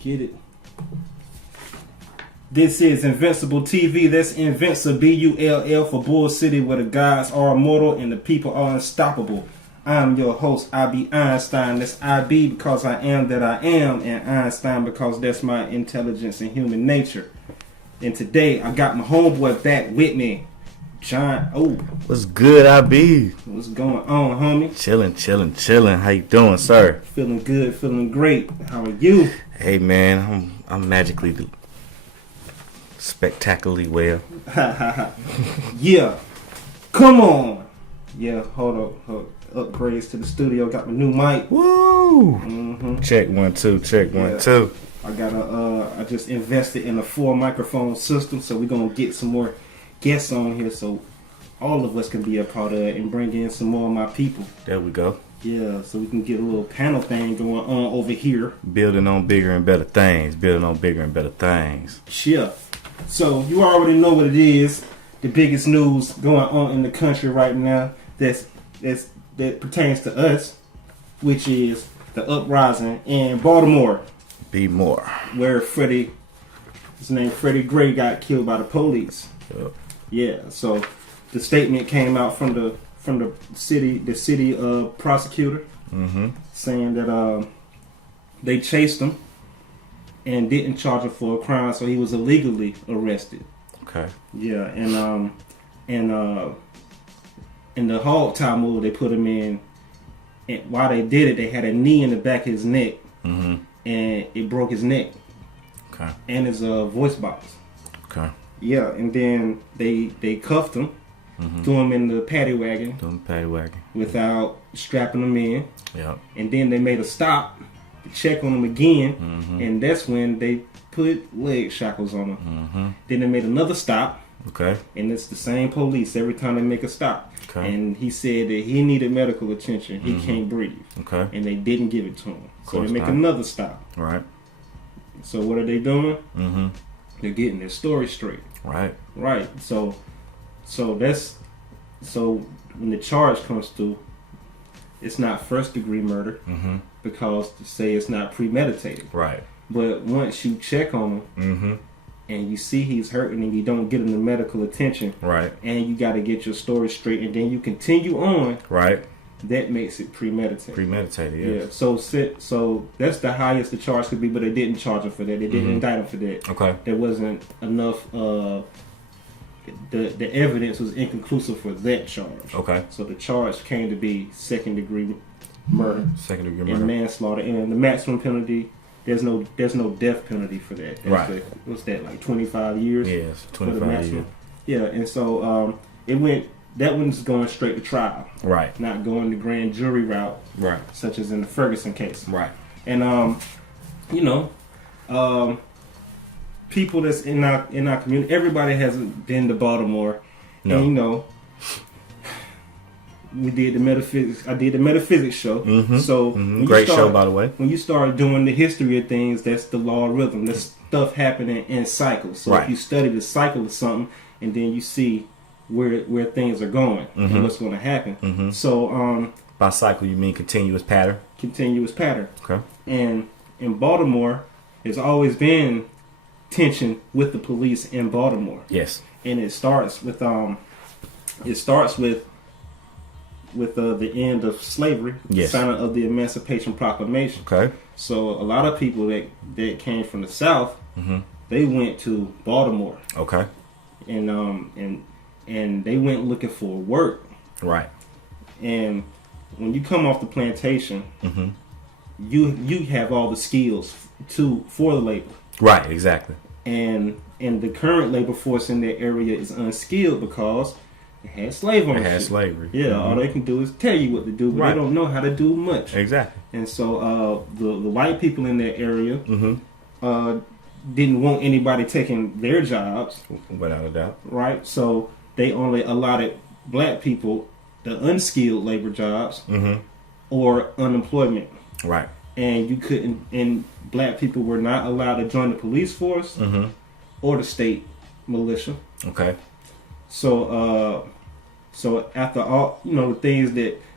Get it. This is InvinciBullTV. That's InvinciBull for Bull City, where the gods are immortal and the people are unstoppable. I'm your host, I.B. Einstein. That's I.B. because I am that I am, and Einstein because that's my intelligence and human nature. And today, I got my homeboy back with me, John. Oh, what's good, I.B.? What's going on, homie? Chilling. How you doing, sir? Feeling good, feeling great. How are you? Hey, man, I'm magically spectacularly well. Yeah, come on. Yeah, hold up. Upgrades to the studio. Got my new mic. Woo! Mm-hmm. Check 1 2. Check 1 2. I got I just invested in a 4 microphone system, so we're gonna get some more guests on here, so all of us can be a part of it and bring in some more of my people. There we go. Yeah, so we can get a little panel thing going on over here. Building on bigger and better things. Sure. So you already know what it is. The biggest news going on in the country right now that pertains to us, which is the uprising in Baltimore. Bmore. Where Freddie Gray got killed by the police. Yep. Yeah, so the statement came out from the city prosecutor, saying that they chased him and didn't charge him for a crime, so he was illegally arrested. Okay. Yeah, and in the hog tie move they put him in, and while they did it, they had a knee in the back of his neck, and it broke his neck. Okay. And his voice box. Okay. Yeah, and then they cuffed him, threw him in the paddy wagon. Without strapping him in. Yeah. And then they made a stop to check on him again, and that's when they put leg shackles on him. Then they made another stop. Okay. And it's the same police every time they make a stop. Okay. And he said that he needed medical attention. He can't breathe. Okay. And they didn't give it to him. So they make another stop. Right. So what are they doing? They're getting their story straight. Right. So when the charge comes through, it's not first degree murder because to say it's not premeditated. Right. But once you check on him and you see he's hurting and you don't get him the medical attention, right, and you got to get your story straight, and then you continue on, right, that makes it premeditated. Yeah. So that's the highest the charge could be, but they didn't charge him for that. They didn't indict him for that. Okay. There wasn't enough. The evidence was inconclusive for that charge. Okay. So the charge came to be second degree murder. And manslaughter, and the maximum penalty. There's no death penalty for that. Right. What's that, like 25 years? Yes, 25 years. Yeah, and so that one's going straight to trial. Right. Not going the grand jury route. Right. Such as in the Ferguson case. Right. And people that's in our community, everybody hasn't been to Baltimore. No. And we did the metaphysics. I did the metaphysics show. So great show, by the way. When you start doing the history of things, that's the law of rhythm. That's stuff happening in cycles. So if you study the cycle of something, and then you see where things are going and what's going to happen. So by cycle, you mean continuous pattern? Continuous pattern. Okay. And in Baltimore, there's always been tension with the police in Baltimore. Yes. And it starts with the end of slavery, yes, the signing of the Emancipation Proclamation. Okay. So a lot of people that came from the South, they went to Baltimore. Okay. And they went looking for work. Right. And when you come off the plantation, you have all the skills for the labor. Right. Exactly. And the current labor force in that area is unskilled because it had slave ownership. It had slavery. Yeah, all they can do is tell you what to do, but they don't know how to do much. Exactly. And so the white people in that area didn't want anybody taking their jobs. Without a doubt. Right? So they only allotted black people the unskilled labor jobs or unemployment. Right. And black people were not allowed to join the police force or the state militia. Okay. So after all, the things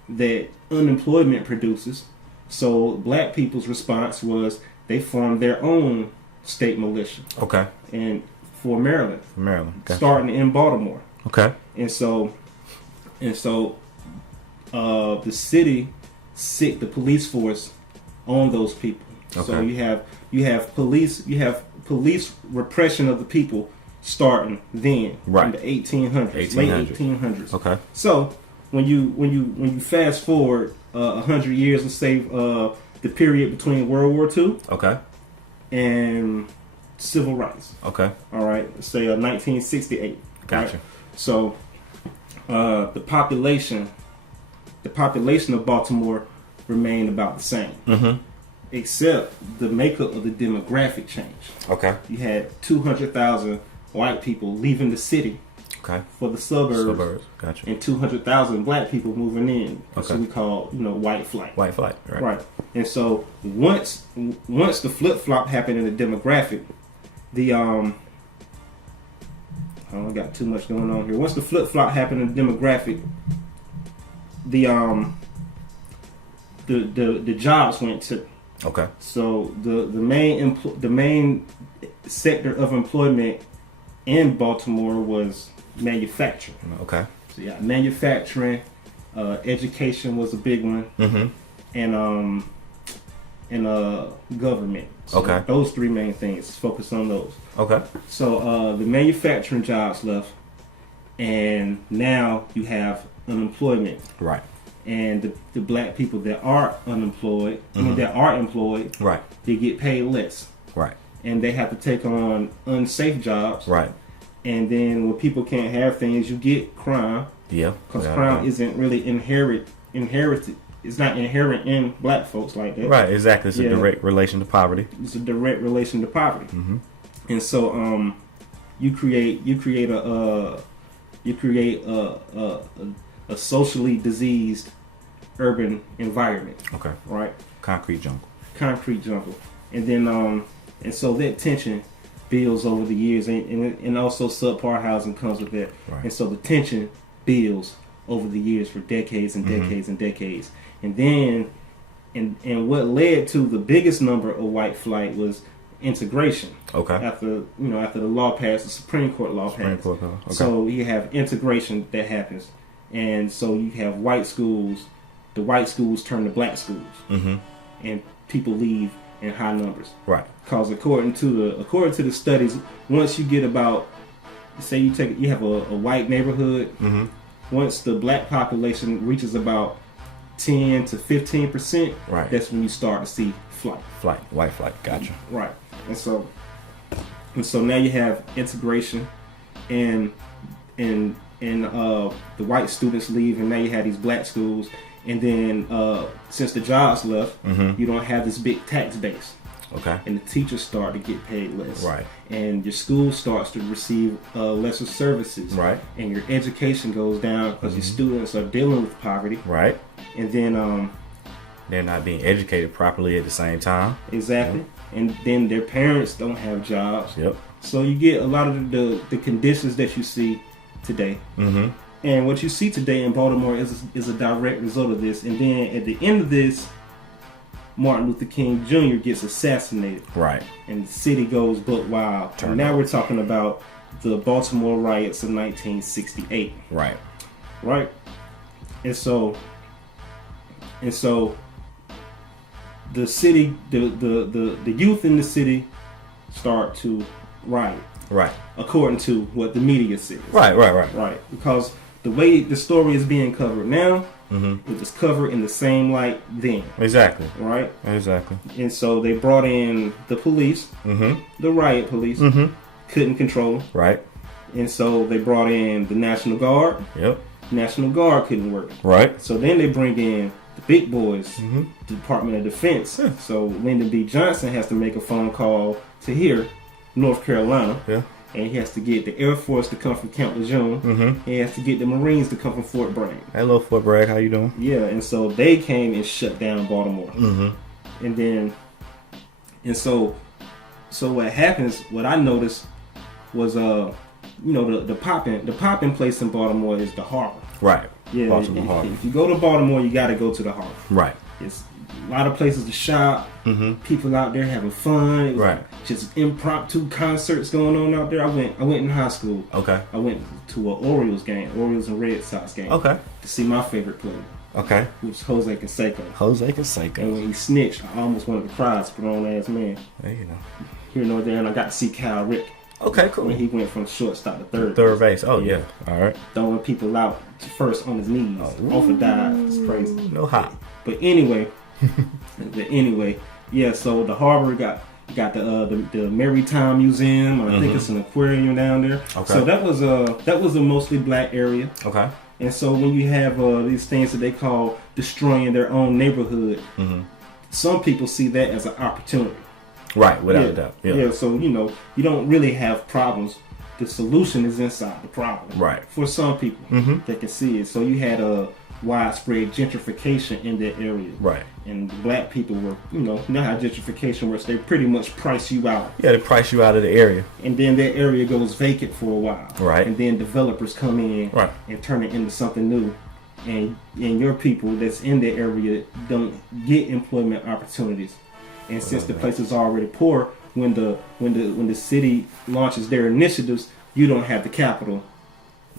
that unemployment produces, so black people's response was they formed their own state militia. Okay. And for Maryland. Gotcha. Starting in Baltimore. Okay. And so the city sicked the police force on those people. Okay. So you have police repression of the people starting then in the 1800s, late 1800s. Okay. So when you fast forward 100 years and say the period between World War II, okay, and civil rights, okay, all right, say 1968. Gotcha. Right? So the population of Baltimore remained about the same, except the makeup of the demographic changed. Okay. You had 200,000 white people leaving the city. Okay. For the suburbs. Gotcha. And 200,000 black people moving in. That's okay. what we call, white flight. White flight, right. Right. And so once the flip flop happened in the demographic, I don't got too much going on here. Once the flip flop happened in the demographic, the jobs went to. Okay. So the main sector of employment in Baltimore was manufacturing. Okay. So yeah, manufacturing, education was a big one, and government. So okay. Those three main things. Focus on those. Okay. So the manufacturing jobs left, and now you have unemployment. Right. And the black people that are unemployed, that are employed, right, they get paid less. Right. And they have to take on unsafe jobs. Right. And then when people can't have things, you get crime. Yeah. Because crime isn't really inherited. It's not inherent in black folks like that. Right. Exactly. It's a direct relation to poverty. It's a direct relation to poverty. And so you create a socially diseased urban environment. Okay. Right. Concrete jungle. And then and so that tension builds over the years, and also subpar housing comes with that. Right. And so the tension builds over the years for decades and decades and decades. And then and what led to the biggest number of white flight was integration. Okay. After the law passed, the Supreme Court law passed. Okay. So you have integration that happens. And so you have white schools, the white schools turn to black schools. And people leave in high numbers. Right. Because according to the studies, once you get about, say you have a white neighborhood, once the black population reaches about 10 to 15%, right, that's when you start to see flight. White flight. Gotcha. Right. And so now you have integration, and the white students leave, and now you have these black schools. And then since the jobs left, you don't have this big tax base. Okay. And the teachers start to get paid less. Right. And your school starts to receive lesser services. Right. And your education goes down because your students are dealing with poverty. Right. And then they're not being educated properly at the same time. Exactly. Yep. And then their parents don't have jobs. Yep. So you get a lot of the conditions that you see today. And what you see today in Baltimore is a direct result of this. And then at the end of this, Martin Luther King Jr. gets assassinated. Right. And the city goes buck wild. And now we're talking about the Baltimore riots of 1968. Right. Right. And so the city, the youth in the city start to riot. Right. According to what the media says. Right. Because the way the story is being covered now, it was covered in the same light then. Exactly. Right? Exactly. And so they brought in the police, the riot police, couldn't control them. Right. And so they brought in the National Guard. Yep. National Guard couldn't work. Right. So then they bring in the big boys, the Department of Defense. Yeah. So Lyndon B. Johnson has to make a phone call to here, North Carolina. Yeah. And he has to get the Air Force to come from Camp Lejeune. He has to get the Marines to come from Fort Bragg. Hello, Fort Bragg. How you doing? Yeah, and so they came and shut down Baltimore. And so what happens? What I noticed was, the popping place in Baltimore is the harbor. Right. Yeah. Baltimore Harbor. If you go to Baltimore, you got to go to the harbor. Right. a lot of places to shop. People out there having fun. It was just impromptu concerts going on out there. I went in high school. Okay. I went to an Orioles game, Orioles and Red Sox game. Okay. To see my favorite player. Okay. Which was Jose Canseco. Jose Canseco. And when he snitched, I almost wanted to cry. It's a grown ass man. There you go. Here nor there, and I got to see Kyle Rick. Okay, cool. When he went from shortstop to third. Third base. Oh yeah. All right. Throwing people out first on his knees, off a dive. It's crazy. No hop. But anyway, yeah. So the harbor got the Maritime Museum. I think it's an aquarium down there. Okay. So that was a mostly black area. Okay. And so when you have these things that they call destroying their own neighborhood, some people see that as an opportunity. Right, without a doubt. Yeah. So you don't really have problems. The solution is inside the problem. Right. For some people that can see it. So you had a widespread gentrification in that area. Right. And the black people were, you know how gentrification works. They pretty much price you out. Yeah, they price you out of the area. And then that area goes vacant for a while. Right. And then developers come in and turn it into something new. And your people that's in the area don't get employment opportunities. And since the place is already poor, when the city launches their initiatives, you don't have the capital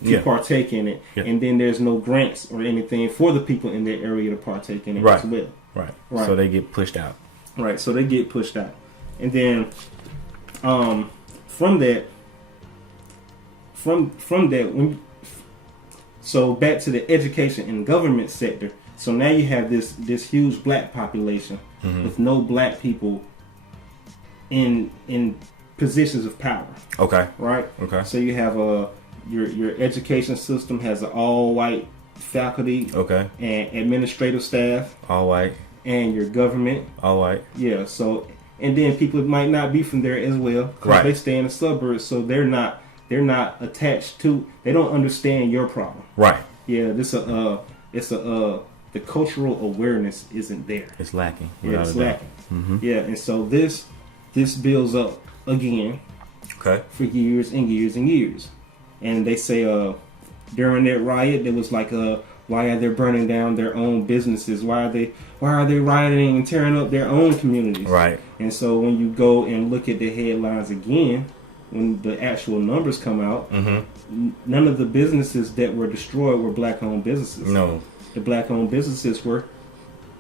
to partake in it, and then there's no grants or anything for the people in that area to partake in it as well. Right. So they get pushed out. Right. So they get pushed out, and then from that, so back to the education and government sector. So now you have this huge black population with no black people in positions of power. Okay. Right. Okay. So you have your education system has an all white faculty. Okay. And administrative staff. All white. And your government. All white. Yeah. So and then people might not be from there as well because they stay in the suburbs, so they're not attached to. They don't understand your problem. Right. Yeah. The cultural awareness isn't there. It's lacking. Yeah, it's lacking. Yeah, and so this builds up again. Okay. For years and years and years, and they say during that riot there was like why are they burning down their own businesses? Why are they rioting and tearing up their own communities? Right. And so when you go and look at the headlines again, when the actual numbers come out, none of the businesses that were destroyed were black-owned businesses. No. The black-owned businesses were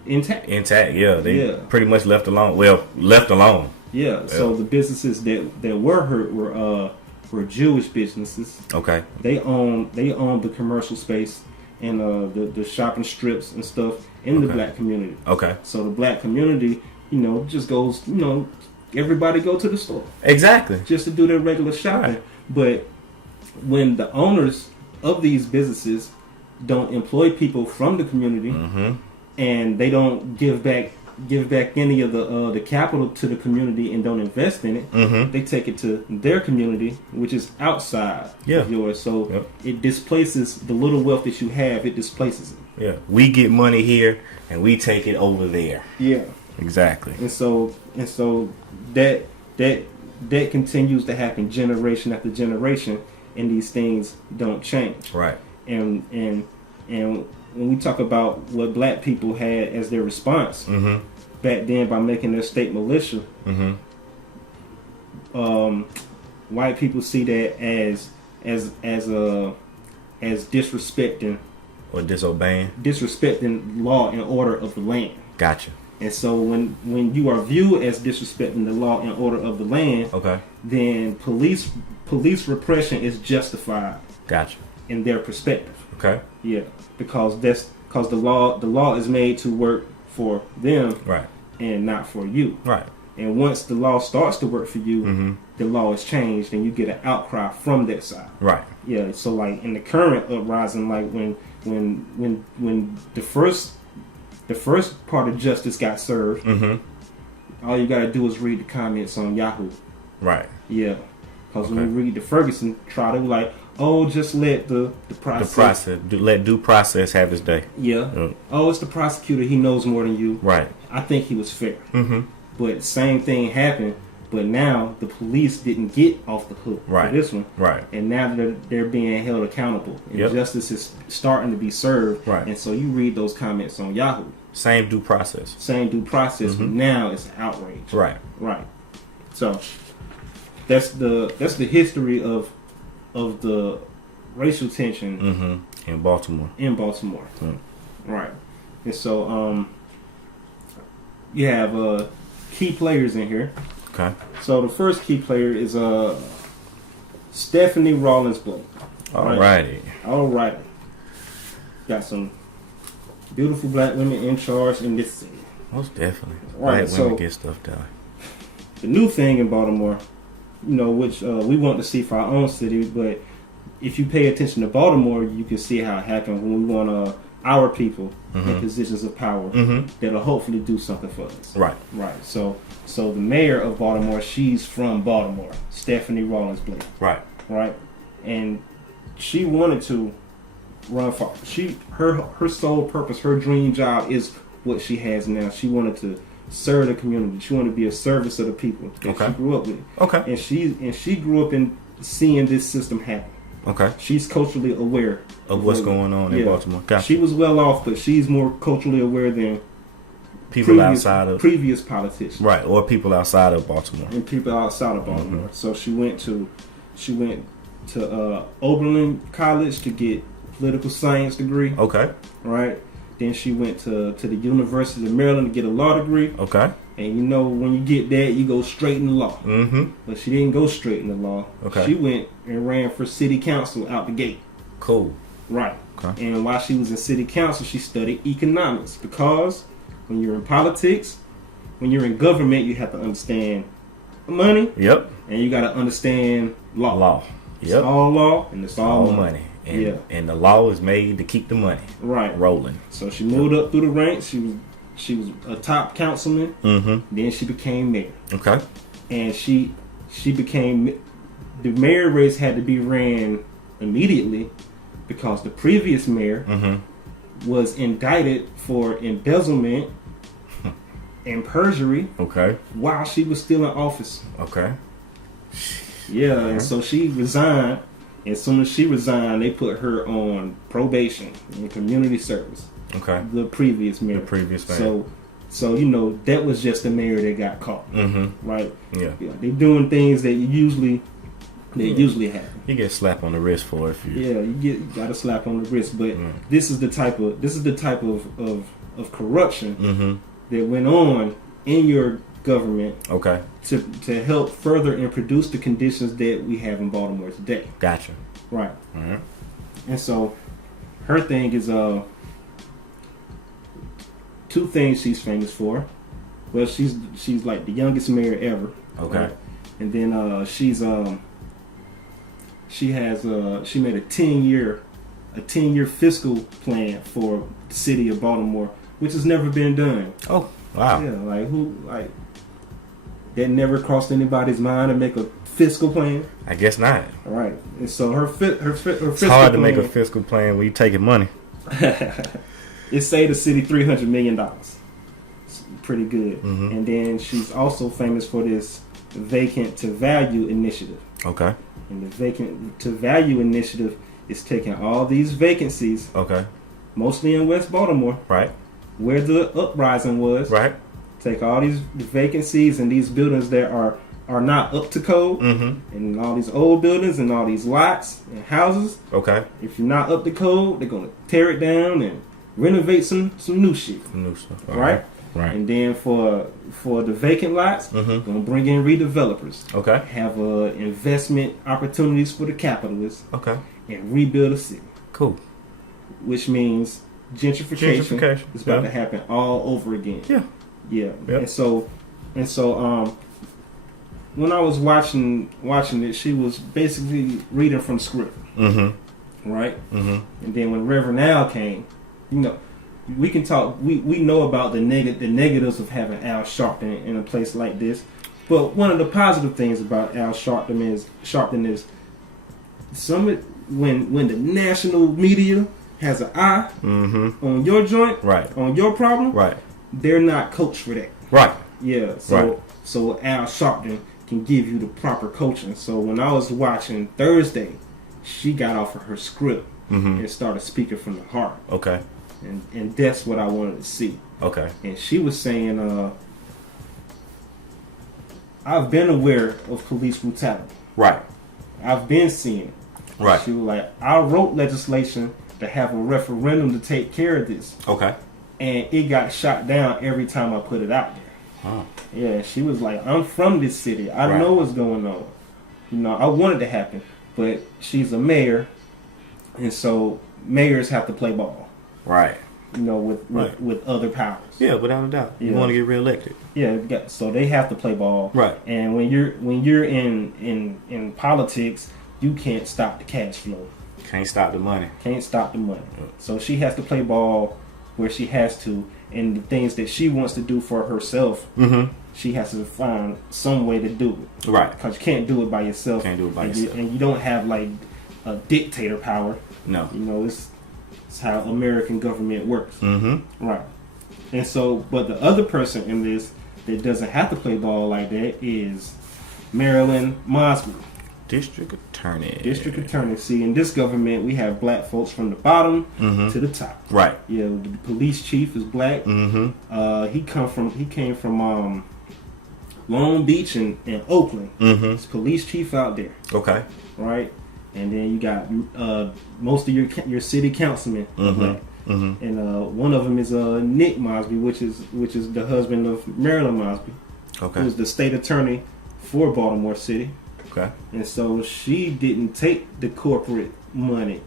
intact. Intact, yeah. They pretty much left alone. Well, left alone. Yeah. So the businesses that were hurt were Jewish businesses. Okay. They own the commercial space and the shopping strips and stuff in the black community. Okay. So the black community, just goes, everybody go to the store. Exactly. Just to do their regular shopping. Right. But when the owners of these businesses don't employ people from the community, and they don't give back any of the capital to the community and don't invest in it, they take it to their community, which is outside of yours. So it displaces the little wealth that you have. It displaces it. Yeah, we get money here and we take it over there. Yeah, exactly. And so that continues to happen generation after generation, and these things don't change. Right. And when we talk about what black people had as their response back then by making their state militia, white people see that as disrespecting or disrespecting law and order of the land. Gotcha. And so when you are viewed as disrespecting the law and order of the land, then police repression is justified. Gotcha. In their perspective. Okay. Yeah, because the law is made to work for them, right, and not for you, right. And once the law starts to work for you, the law is changed, and you get an outcry from that side, right. Yeah. So like in the current uprising, like when the first part of justice got served, all you gotta do is read the comments on Yahoo, right. Yeah, because when you read the Ferguson trial, they were like, oh, just let the process. Let due process have its day. Yeah. Oh, it's the prosecutor. He knows more than you. Right. I think he was fair. But same thing happened, But now the police didn't get off the hook for this one. Right. And now they're being held accountable. And justice is starting to be served. Right. And so you read those comments on Yahoo. Same due process. But now it's outrage. Right. Right. So that's the history of the racial tension in Baltimore. Right. And so you have key players in here. Okay. So the first key player is Stephanie Rawlings-Blake. Alrighty. Got some beautiful black women in charge in this city. Most definitely. Right. Black women get stuff done. The new thing in Baltimore, which we want to see for our own city, but if you pay attention to Baltimore, you can see how it happened when we want our people in positions of power that'll hopefully do something for us. Right. So the mayor of Baltimore, she's from Baltimore, Stephanie Rawlings-Blake. Right. And she wanted to run for her sole purpose, her dream job is what she has now. She wanted to serve the community. She wanted to be a service of the people that she grew up with. Okay. And she grew up in seeing this system happen. Okay. She's culturally aware of what's going on in Baltimore. Gotcha. She was well off, but she's more culturally aware than people outside of previous politicians. Right, or people outside of Baltimore. And people outside of Baltimore. So she went to Oberlin College to get political science degree. Okay. Right. Then she went to the University of Maryland to get a law degree. Okay. And when you get that, you go straight in the law. But she didn't go straight in the law. Okay. She went and ran for city council out the gate. Cool. Right. Okay. And while she was in city council, she studied economics, because when you're in politics, when you're in government, you have to understand money. Yep. And you got to understand law. Yep. It's all law and it's all money. And the law is made to keep the money rolling. So she moved up through the ranks. She was a top councilman. Then she became mayor. Okay. And she became the mayor race had to be ran immediately because the previous mayor was indicted for embezzlement and perjury. Okay. While she was still in office. Okay. Yeah, and so she resigned. As soon as she resigned, they put her on probation and community service. Okay. The previous mayor. So that was just the mayor that got caught. Right. Yeah. They doing things that usually happen. You get slapped on the wrist for it. You got a slap on the wrist. But this is the type of corruption that went on in your government. Okay. To help further and produce the conditions that we have in Baltimore today. Gotcha. Right. And so her thing is two things she's famous for. Well, she's like the youngest mayor ever. Okay. Right? And then she made a 10-year fiscal plan for the city of Baltimore, which has never been done. Oh, wow. Yeah, that never crossed anybody's mind to make a fiscal plan. I guess not. All right. And so her fiscal it's hard to make a fiscal plan when you taking money. It saved the city $300 million. It's pretty good. And then she's also famous for this vacant to value initiative. Okay. And the vacant to value initiative is taking all these vacancies. Okay. Mostly in West Baltimore. Right. Where the uprising was. Right. Take all these vacancies and these buildings that are not up to code, and all these old buildings and all these lots and houses. Okay. If you're not up to code, they're gonna tear it down and renovate some new shit. New stuff. Right. Right. And then for the vacant lots, gonna bring in redevelopers. Okay. Have investment opportunities for the capitalists. Okay. And rebuild a city. Cool. Which means gentrification is about to happen all over again. Yeah. Yeah. Yep. And so when I was watching it, she was basically reading from script. Right? And then when Reverend Al came, we can talk, we know about the negatives of having Al Sharpton in a place like this. But one of the positive things about Al Sharpton is when the national media has an eye on your joint, on your problem, they're not coached for that. Right. Yeah. So Al Sharpton can give you the proper coaching. So when I was watching Thursday, she got off of her script and started speaking from the heart. Okay. And that's what I wanted to see. Okay. And she was saying, I've been aware of police brutality. Right. I've been seeing it. Right. She was like, I wrote legislation to have a referendum to take care of this. Okay. And it got shot down every time I put it out there. Huh. Yeah, she was like, I'm from this city. I know what's going on. You know, I want it to happen. But she's a mayor, and so mayors have to play ball. Right. You know, with other powers. Yeah, without a doubt. You want to get reelected. Yeah, so they have to play ball. Right. And when you're in politics, you can't stop the cash flow. Can't stop the money. Can't stop the money. So she has to play ball where she has to, and the things that she wants to do for herself, she has to find some way to do it. Right. Because you can't do it by yourself. Can't do it by yourself. And you don't have like a dictator power. No. You know, it's how American government works. Right. And so, but the other person in this that doesn't have to play ball like that is Marilyn Mosby. District Attorney. District Attorney. See, in this government, we have black folks from the bottom to the top. Right. Yeah, the police chief is black. He came from Long Beach and Oakland. He's police chief out there. Okay. Right. And then you got most of your city councilmen are black. And one of them is Nick Mosby, which is the husband of Marilyn Mosby. Okay. Who's the state attorney for Baltimore City. Okay. And so she didn't take the corporate money.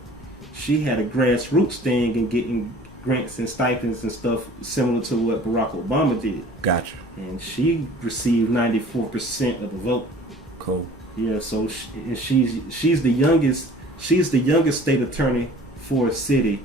She had a grassroots thing and getting grants and stipends and stuff similar to what Barack Obama did. Gotcha. And she received 94% of the vote. Cool. Yeah, so she's the youngest state attorney for a city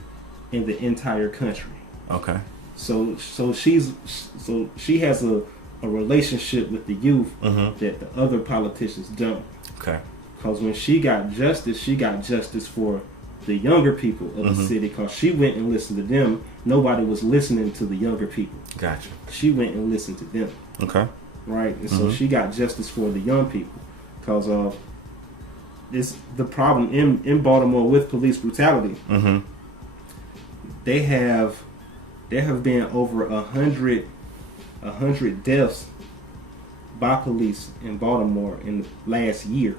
in the entire country. Okay. So she has a relationship with the youth that the other politicians don't. Okay. Because when she got justice for the younger people of the city. Because she went and listened to them. Nobody was listening to the younger people. Gotcha. She went and listened to them. Okay. Right, and so she got justice for the young people. Because it's the problem in Baltimore with police brutality. There have been over 100 deaths by police in Baltimore in the last year.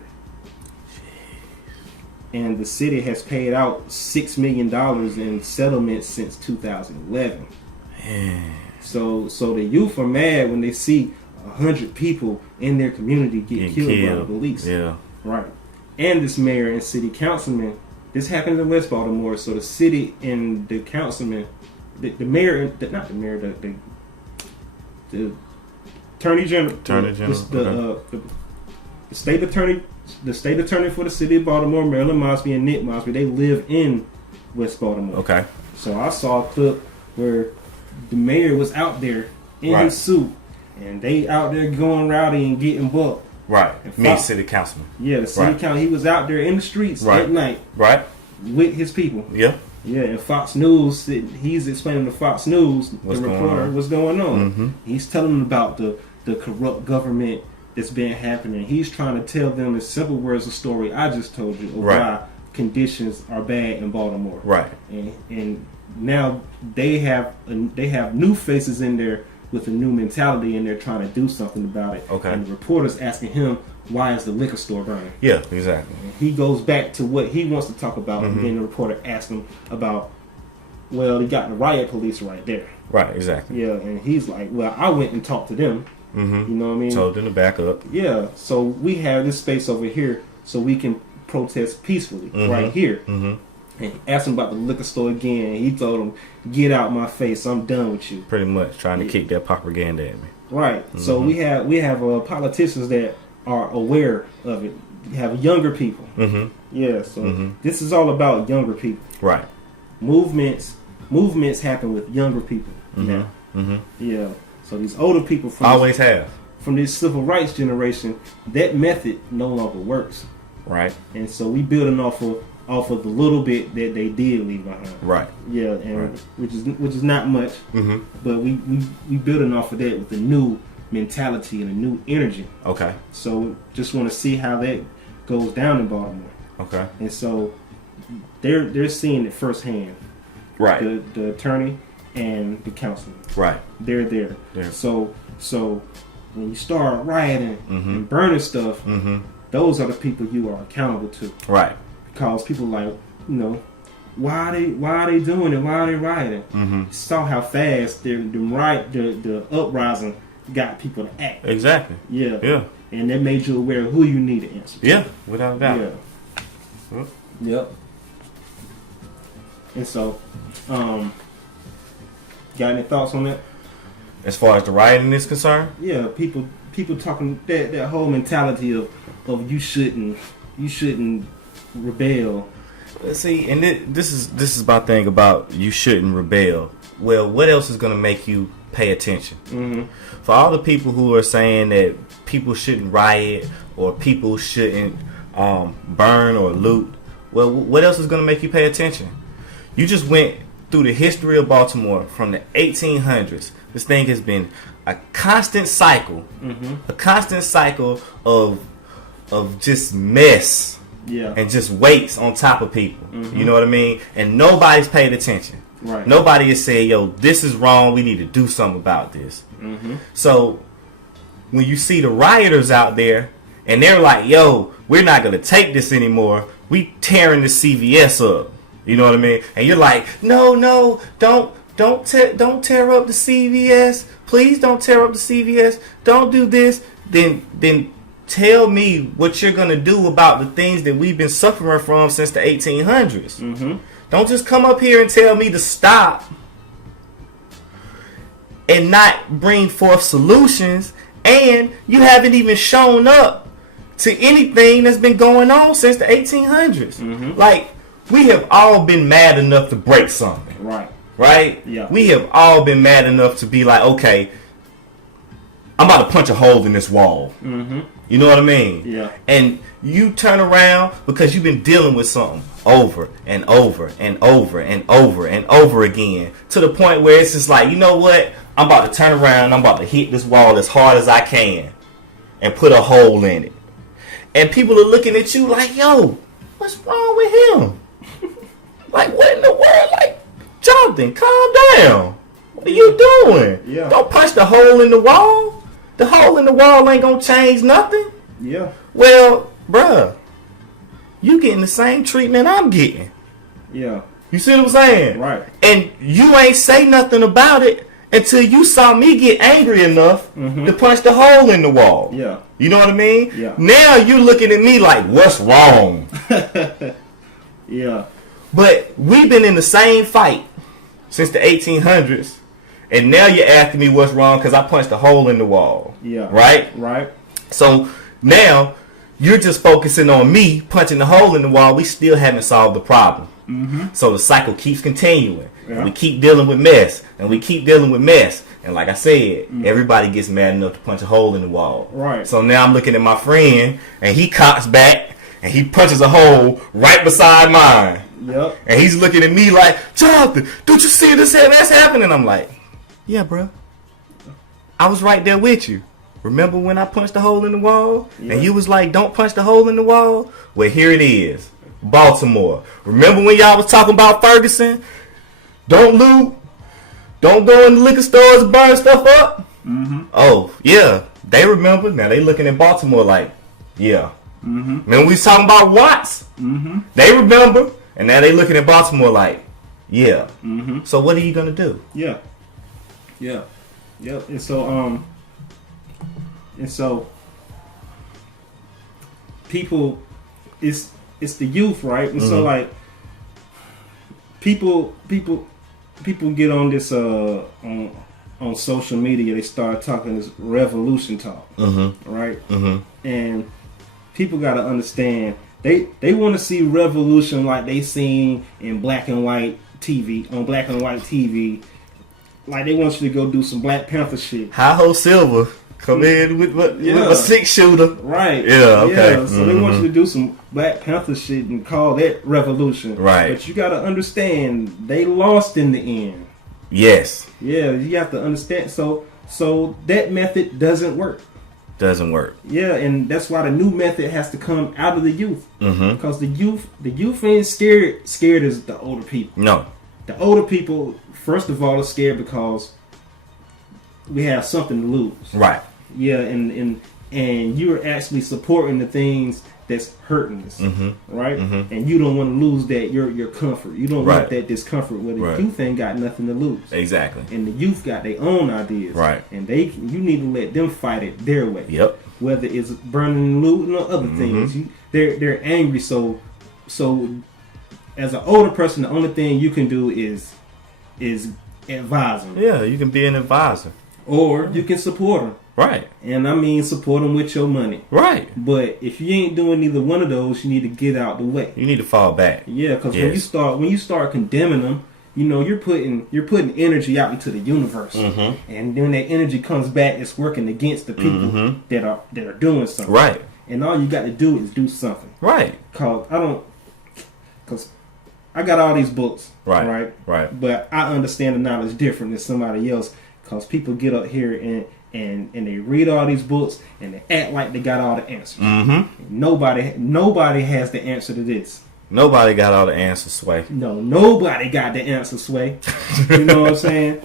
And the city has paid out $6 million in settlements since 2011. Man. So the youth are mad when they see 100 people in their community get killed by the police. Yeah. Right. And this mayor and city councilman, this happened in West Baltimore. So the city and the councilman, the mayor, not the mayor, the attorney general, the state attorney for the city of Baltimore, Marilyn Mosby and Nick Mosby, they live in West Baltimore. Okay. So I saw a clip where the mayor was out there in his suit, and they out there going rowdy and getting bucked. Right. Me, city councilman. Yeah, the city council. He was out there in the streets at night. Right. With his people. Yeah. Yeah, and Fox News, he's explaining to Fox News, the reporter, what's going on. He's telling them about the corrupt government that's been happening. He's trying to tell them in simple words the story I just told you of why conditions are bad in Baltimore. Right. And now they have new faces in there with a new mentality, and they're trying to do something about it. Okay. And the reporter's asking him, why is the liquor store burning? Yeah, exactly. And he goes back to what he wants to talk about, and then the reporter asks him about, well, he got the riot police right there. Right, exactly. Yeah, and he's like, well, I went and talked to them. You know what I mean? Told them to back up. Yeah, so we have this space over here so we can protest peacefully right here. And he asked him about the liquor store again. He told him, get out my face, I'm done with you. Pretty much trying to kick that propaganda at me. Right. So we have politicians that are aware of it. You have younger people. Yeah, so this is all about younger people. Right. Movements happen with younger people now. Yeah. So these older people from this civil rights generation, that method no longer works. Right. And so we building off of the little bit that they did leave behind. Right. Yeah, and which is not much. But we building off of that with the mentality and a new energy. Okay. So just want to see how that goes down in Baltimore. Okay. And so they're seeing it firsthand. Right. The attorney and the councilman. Right. They're there. Yeah. So when you start rioting and burning stuff, those are the people you are accountable to. Right. Because people like, why are they doing it? Why are they rioting? You saw how fast the uprising got people to act. Exactly. Yeah. Yeah. And that made you aware of who you need to answer to. Yeah, without a doubt. Yeah. Yep. And so, got any thoughts on that? As far as the rioting is concerned? Yeah, people talking that whole mentality of you shouldn't rebel. See, and this is my thing about you shouldn't rebel. Well, what else is going to make you pay attention? For all the people who are saying that people shouldn't riot or people shouldn't burn or loot, well, what else is going to make you pay attention? You just went through the history of Baltimore from the 1800s. This thing has been a constant cycle, of just mess. Yeah. And just weights on top of people. You know what I mean? And nobody's paid attention. Right. Nobody is saying, yo, this is wrong. We need to do something about this. So when you see the rioters out there and they're like, yo, we're not going to take this anymore. We tearing the CVS up. You know what I mean? And you're like, no, don't tear up the CVS. Please don't tear up the CVS. Don't do this. Then tell me what you're going to do about the things that we've been suffering from since the 1800s. Don't just come up here and tell me to stop and not bring forth solutions. And you haven't even shown up to anything that's been going on since the 1800s. Like, we have all been mad enough to break something. Right? Yeah. We have all been mad enough to be like, okay, I'm about to punch a hole in this wall. You know what I mean? Yeah. And you turn around because you've been dealing with something over and over and over and over and over again to the point where it's just like, you know what? I'm about to turn around and I'm about to hit this wall as hard as I can and put a hole in it. And people are looking at you like, yo, what's wrong with him? Like, what in the world? Like, Jonathan, calm down. What are you doing? Yeah. Don't punch the hole in the wall. The hole in the wall ain't gonna change nothing. Yeah. Well, bruh, you getting the same treatment I'm getting. Yeah. You see what I'm saying? Right. And you ain't say nothing about it until you saw me get angry enough to punch the hole in the wall. Yeah. You know what I mean? Yeah. Now you looking at me like, what's wrong? Yeah. But we've been in the same fight since the 1800s. And now you're asking me what's wrong because I punched a hole in the wall. Yeah. Right? Right. So now you're just focusing on me punching the hole in the wall. We still haven't solved the problem. So the cycle keeps continuing. Yeah. We keep dealing with mess. And we keep dealing with mess. And like I said, everybody gets mad enough to punch a hole in the wall. Right. So now I'm looking at my friend and he cocks back and he punches a hole right beside mine. Yep. And he's looking at me like, Jonathan, don't you see this that's happening? I'm like, yeah, bro. I was right there with you. Remember when I punched the hole in the wall? Yeah. And you was like, don't punch the hole in the wall? Well, here it is. Baltimore. Remember when y'all was talking about Ferguson? Don't loot. Don't go in the liquor stores and burn stuff up? Oh, yeah. They remember. Now they looking at Baltimore like, yeah. Remember we was talking about Watts? They remember. And now they looking at Baltimore like, yeah. So what are you going to do? Yeah. Yeah. Yep. And so people, it's the youth, right? And so like people get on this on social media. They start talking this revolution talk, right? And people got to understand they want to see revolution like they seen in black and white TV on black and white TV. Like they want you to go do some Black Panther shit. Hi-Ho Silver come in with a 6-shooter. Right. Yeah, okay. Yeah. So they want you to do some Black Panther shit and call that revolution. Right. But you got to understand, they lost in the end. Yes. Yeah, you have to understand. So So that method doesn't work. Doesn't work. Yeah, and that's why the new method has to come out of the youth. Mm-hmm. Because the youth ain't scared as the older people. No. The older people, first of all, are scared because we have something to lose. Right. Yeah, and you're actually supporting the things that's hurting us, right? Mm-hmm. And you don't want to lose that your comfort. You don't want that discomfort where the youth ain't got nothing to lose. Exactly. And the youth got their own ideas, right? And you need to let them fight it their way. Yep. Whether it's burning and looting or other things, they're angry. So as an older person, the only thing you can do is advise them. Yeah, you can be an advisor, or you can support them. Right. And I mean support them with your money. Right. But if you ain't doing either one of those, you need to get out the way. You need to fall back. Yeah, because when you start condemning them, you know you're putting energy out into the universe, and then that energy comes back. It's working against the people that are doing something. Right. And all you got to do is do something. Right. Because I got all these books. Right. Right. But I understand the knowledge different than somebody else. Because people get up here and they read all these books and they act like they got all the answers. Mm-hmm. Nobody has the answer to this. Nobody got all the answers, Sway. No, nobody got the answer, Sway. You know what I'm saying?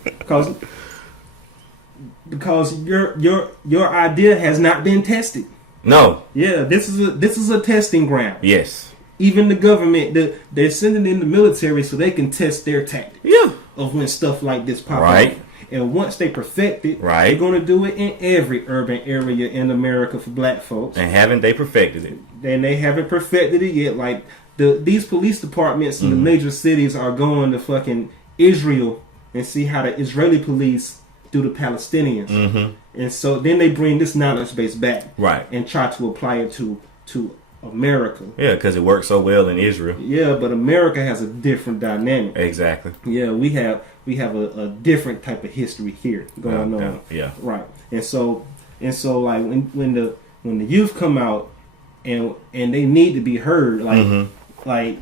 Because your idea has not been tested. No. Yeah, this is a testing ground. Yes. Even the government, they're sending in the military so they can test their tactics. Yeah. Of when stuff like this pop up. And once they perfect it, they're going to do it in every urban area in America for black folks. And haven't they perfected it? And they haven't perfected it yet. Like these police departments in the major cities are going to fucking Israel and see how the Israeli police do the Palestinians. Mm-hmm. And so then they bring this knowledge base back, and try to apply it to America. Yeah, because it works so well in Israel. Yeah, but America has a different dynamic. Exactly. Yeah, we have a different type of history here going on. Yeah. Right. And so like when the youth come out and they need to be heard, like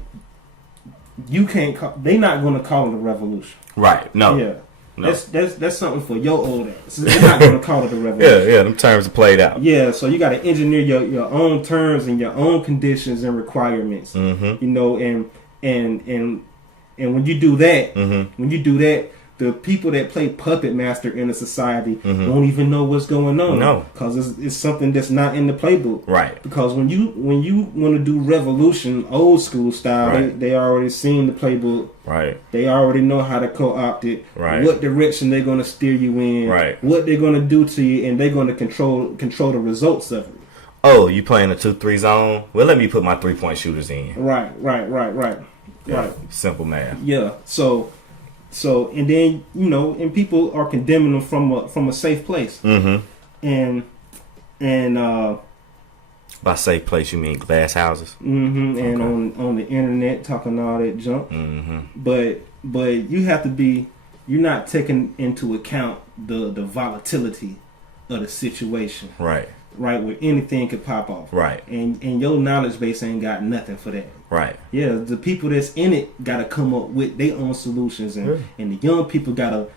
you can't they're not going to call it a revolution. Right. No. Yeah. No. That's something for your old ass. They're not going to call it a revolution. Yeah, them terms are played out. Yeah, so you got to engineer your own terms and your own conditions and requirements. Mm-hmm. You know, and when you do that, the people that play puppet master in a society don't even know what's going on. No, because it's something that's not in the playbook. Right. Because when you want to do revolution, old school style, they already seen the playbook. Right. They already know how to co-opt it. Right. What direction they're going to steer you in. Right. What they're going to do to you, and they're going to control the results of it. Oh, you playing a 2-3 zone? Well, let me put my 3-point shooters in. Right. Yeah, right. Simple math. Yeah. So and then and people are condemning them from a safe place. Mm-hmm. And by safe place you mean glass houses. Mm-hmm. And on the internet talking all that junk. Mm-hmm. But you're not taking into account the volatility of the situation. Right. Right, where anything could pop off. Right. And your knowledge base ain't got nothing for that. Right. Yeah, the people that's in it gotta come up with their own solutions, and the young people gotta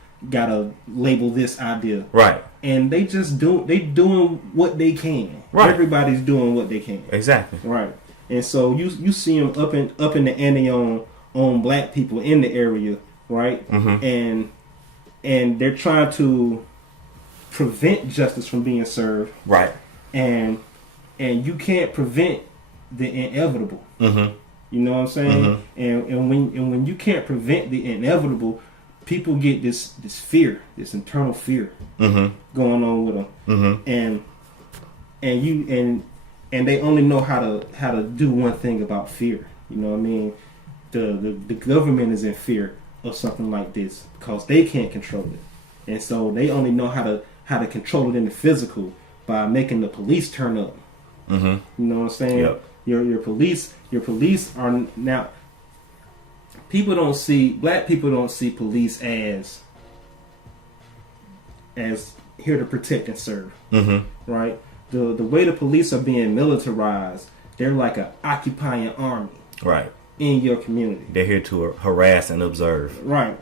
label this idea. Right. And they doing what they can. Right. Everybody's doing what they can. Exactly. Right. And so you see them up in the ante on black people in the area, right? Mm-hmm. And they're trying to prevent justice from being served. Right. And you can't prevent the inevitable. Mm-hmm. You know what I'm saying? Mm-hmm. And when you can't prevent the inevitable, people get this fear, this internal fear going on with them. Mm-hmm. And they only know how to do one thing about fear. You know what I mean? The government is in fear of something like this because they can't control it, and so they only know how to control it in the physical by making the police turn up. Mm-hmm. You know what I'm saying? Yep. Your police are now. Black people don't see police as here to protect and serve. Mm-hmm. Right? The way the police are being militarized, they're like an occupying army. Right. In your community. They're here to harass and observe. Right.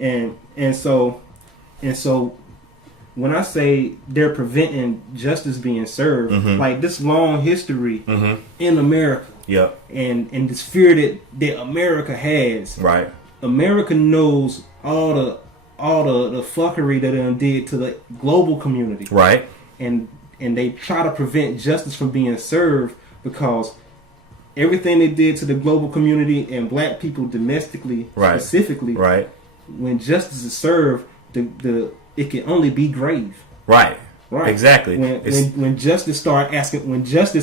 And so when I say they're preventing justice being served, like this long history in America, and this fear that America has, right? America knows all the fuckery that they did to the global community, right? And they try to prevent justice from being served because everything they did to the global community and black people domestically, specifically, when justice is served, it can only be grave. Right. Exactly. When justice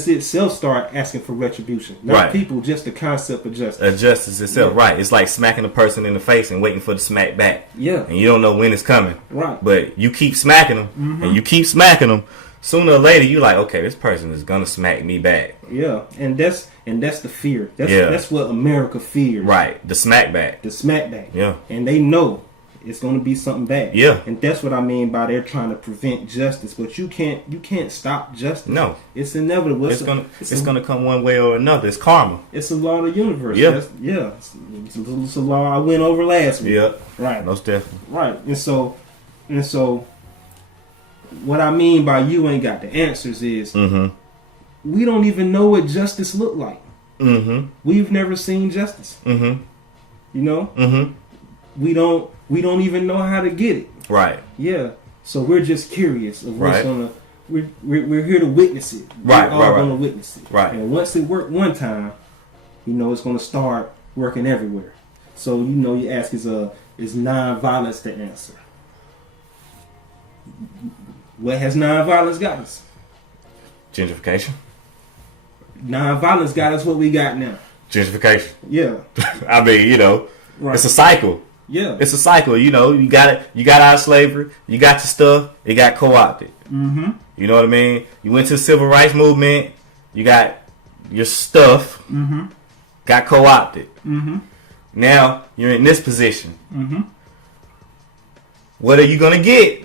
itself start asking for retribution, not people, just the concept of justice. Justice itself, right? It's like smacking a person in the face and waiting for the smack back. Yeah. And you don't know when it's coming. Right. But you keep smacking them, and you keep smacking them. Sooner or later, you like, okay, this person is gonna smack me back. Yeah, and that's the fear. That's what America fears. Right. The smack back. The smack back. Yeah. And they know it's going to be something bad. Yeah. And that's what I mean by they're trying to prevent justice, but you can't stop justice. No. It's inevitable. It's gonna come one way or another. It's karma. It's a law of the universe. Yeah. It's a law I went over last week. Yeah. Right. Most definitely. Right. And so what I mean by you ain't got the answers is we don't even know what justice look like. We've never seen justice. You know? We don't even know how to get it. Right. Yeah. So we're just curious of what's gonna. We're here to witness it. We're all gonna witness it. Right. And once it worked one time, it's gonna start working everywhere. So you ask is non-violence the answer? What has non-violence got us? Gentrification. Non-violence got us what we got now. Gentrification. Yeah. I mean, it's a cycle. Yeah. It's a cycle. You got out of slavery. You got your stuff. It got co-opted. You know what I mean? You went to the civil rights movement. You got your stuff. Got co-opted. Now you're in this position. What are you gonna get?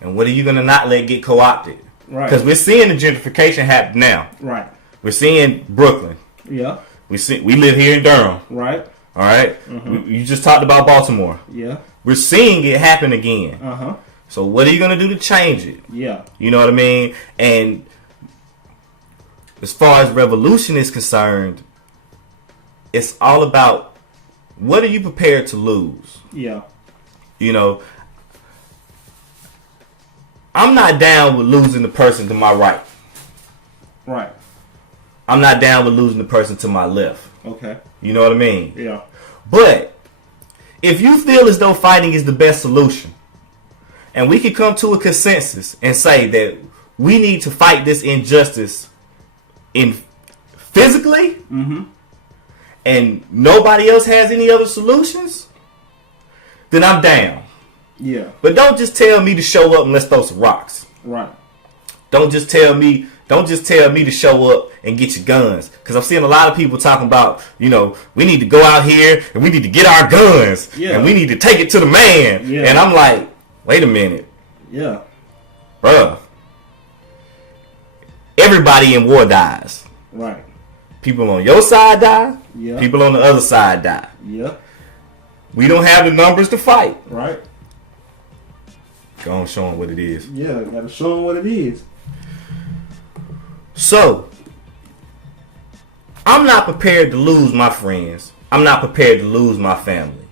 And what are you gonna not let get co-opted? Right. Because we're seeing the gentrification happen now. Right. We're seeing Brooklyn. Yeah. We live here in Durham. Right. All right. You just talked about Baltimore. Yeah. We're seeing it happen again. So what are you gonna do to change it? Yeah. You know what I mean? And as far as revolution is concerned, it's all about what are you prepared to lose? Yeah. I'm not down with losing the person to my right. Right. I'm not down with losing the person to my left. Okay. You know what I mean? Yeah. But if you feel as though fighting is the best solution, and we can come to a consensus and say that we need to fight this injustice physically, and nobody else has any other solutions, then I'm down. Yeah. But don't just tell me to show up and let's throw some rocks. Right. Don't just tell me to show up and get your guns. Because I'm seeing a lot of people talking about, we need to go out here and we need to get our guns. Yeah. And we need to take it to the man. Yeah. And I'm like, wait a minute. Yeah. Bruh. Everybody in war dies. Right. People on your side die. Yeah. People on the other side die. Yeah. We don't have the numbers to fight. Right. Go on, show them what it is. Yeah, gotta show them what it is. So, I'm not prepared to lose my friends. I'm not prepared to lose my family.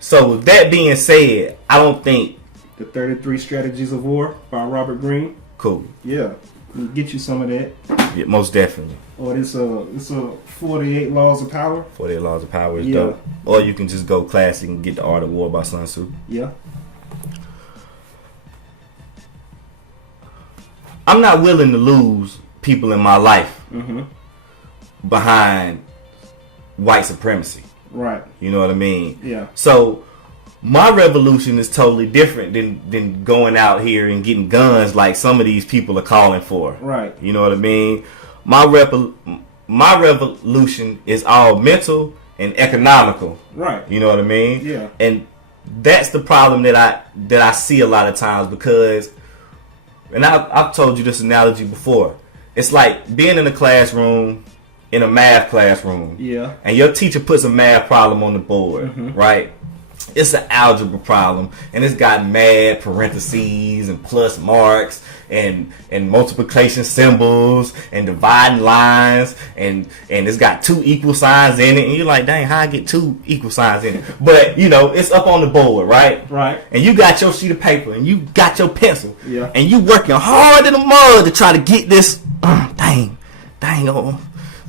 So, with that being said, I don't think... The 33 Strategies of War by Robert Greene. Cool. Yeah. We'll get you some of that. Yeah, most definitely. Or it's a 48 Laws of Power. 48 Laws of Power is dope. Or you can just go classic and get The Art of War by Sun Tzu. Yeah. I'm not willing to lose people in my life behind white supremacy. Right. You know what I mean? Yeah. So my revolution is totally different than going out here and getting guns like some of these people are calling for. Right. You know what I mean? My revolution is all mental and economical. Right. You know what I mean? Yeah. And that's the problem that I see a lot of times because. And I've told you this analogy before. It's like being in a classroom, in a math classroom. Yeah. And your teacher puts a math problem on the board, right? It's an algebra problem, and it's got mad parentheses and plus marks and multiplication symbols and dividing lines, and it's got 2 equal signs in it, and you're like, dang, how I get 2 equal signs in it? But it's up on the board, right? Right. And you got your sheet of paper and you got your pencil, yeah, and you working hard in the mud to try to get this. Dang, oh,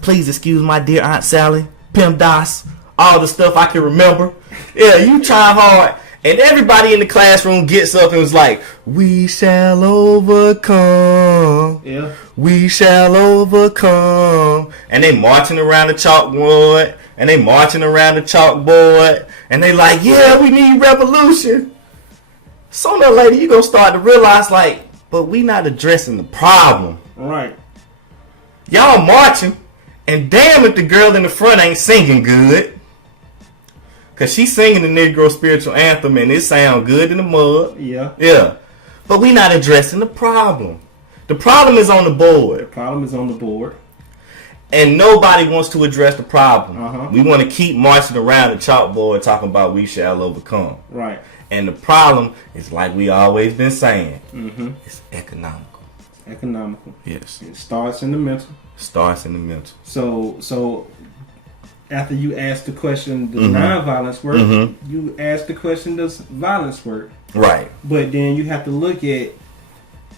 please excuse my dear Aunt Sally, PEMDAS, all the stuff I can remember. Yeah, you try hard, and everybody in the classroom gets up and was like, "We shall overcome. Yeah, we shall overcome." And they marching around the chalkboard, and they like, "Yeah, we need revolution." Sooner or later, you gonna start to realize, like, but we not addressing the problem. Right. Y'all marching, and damn if the girl in the front ain't singing good. Cause she's singing the Negro spiritual anthem and it sound good in the mud. Yeah. Yeah. But we not addressing the problem. The problem is on the board. The problem is on the board. And nobody wants to address the problem. Uh-huh. We want to keep marching around the chalkboard talking about we shall overcome. Right. And the problem is, like we always been saying, it's economical. Economical. Yes. It starts in the mental. So after you ask the question, does nonviolence work? You ask the question, does violence work? Right. But then you have to look at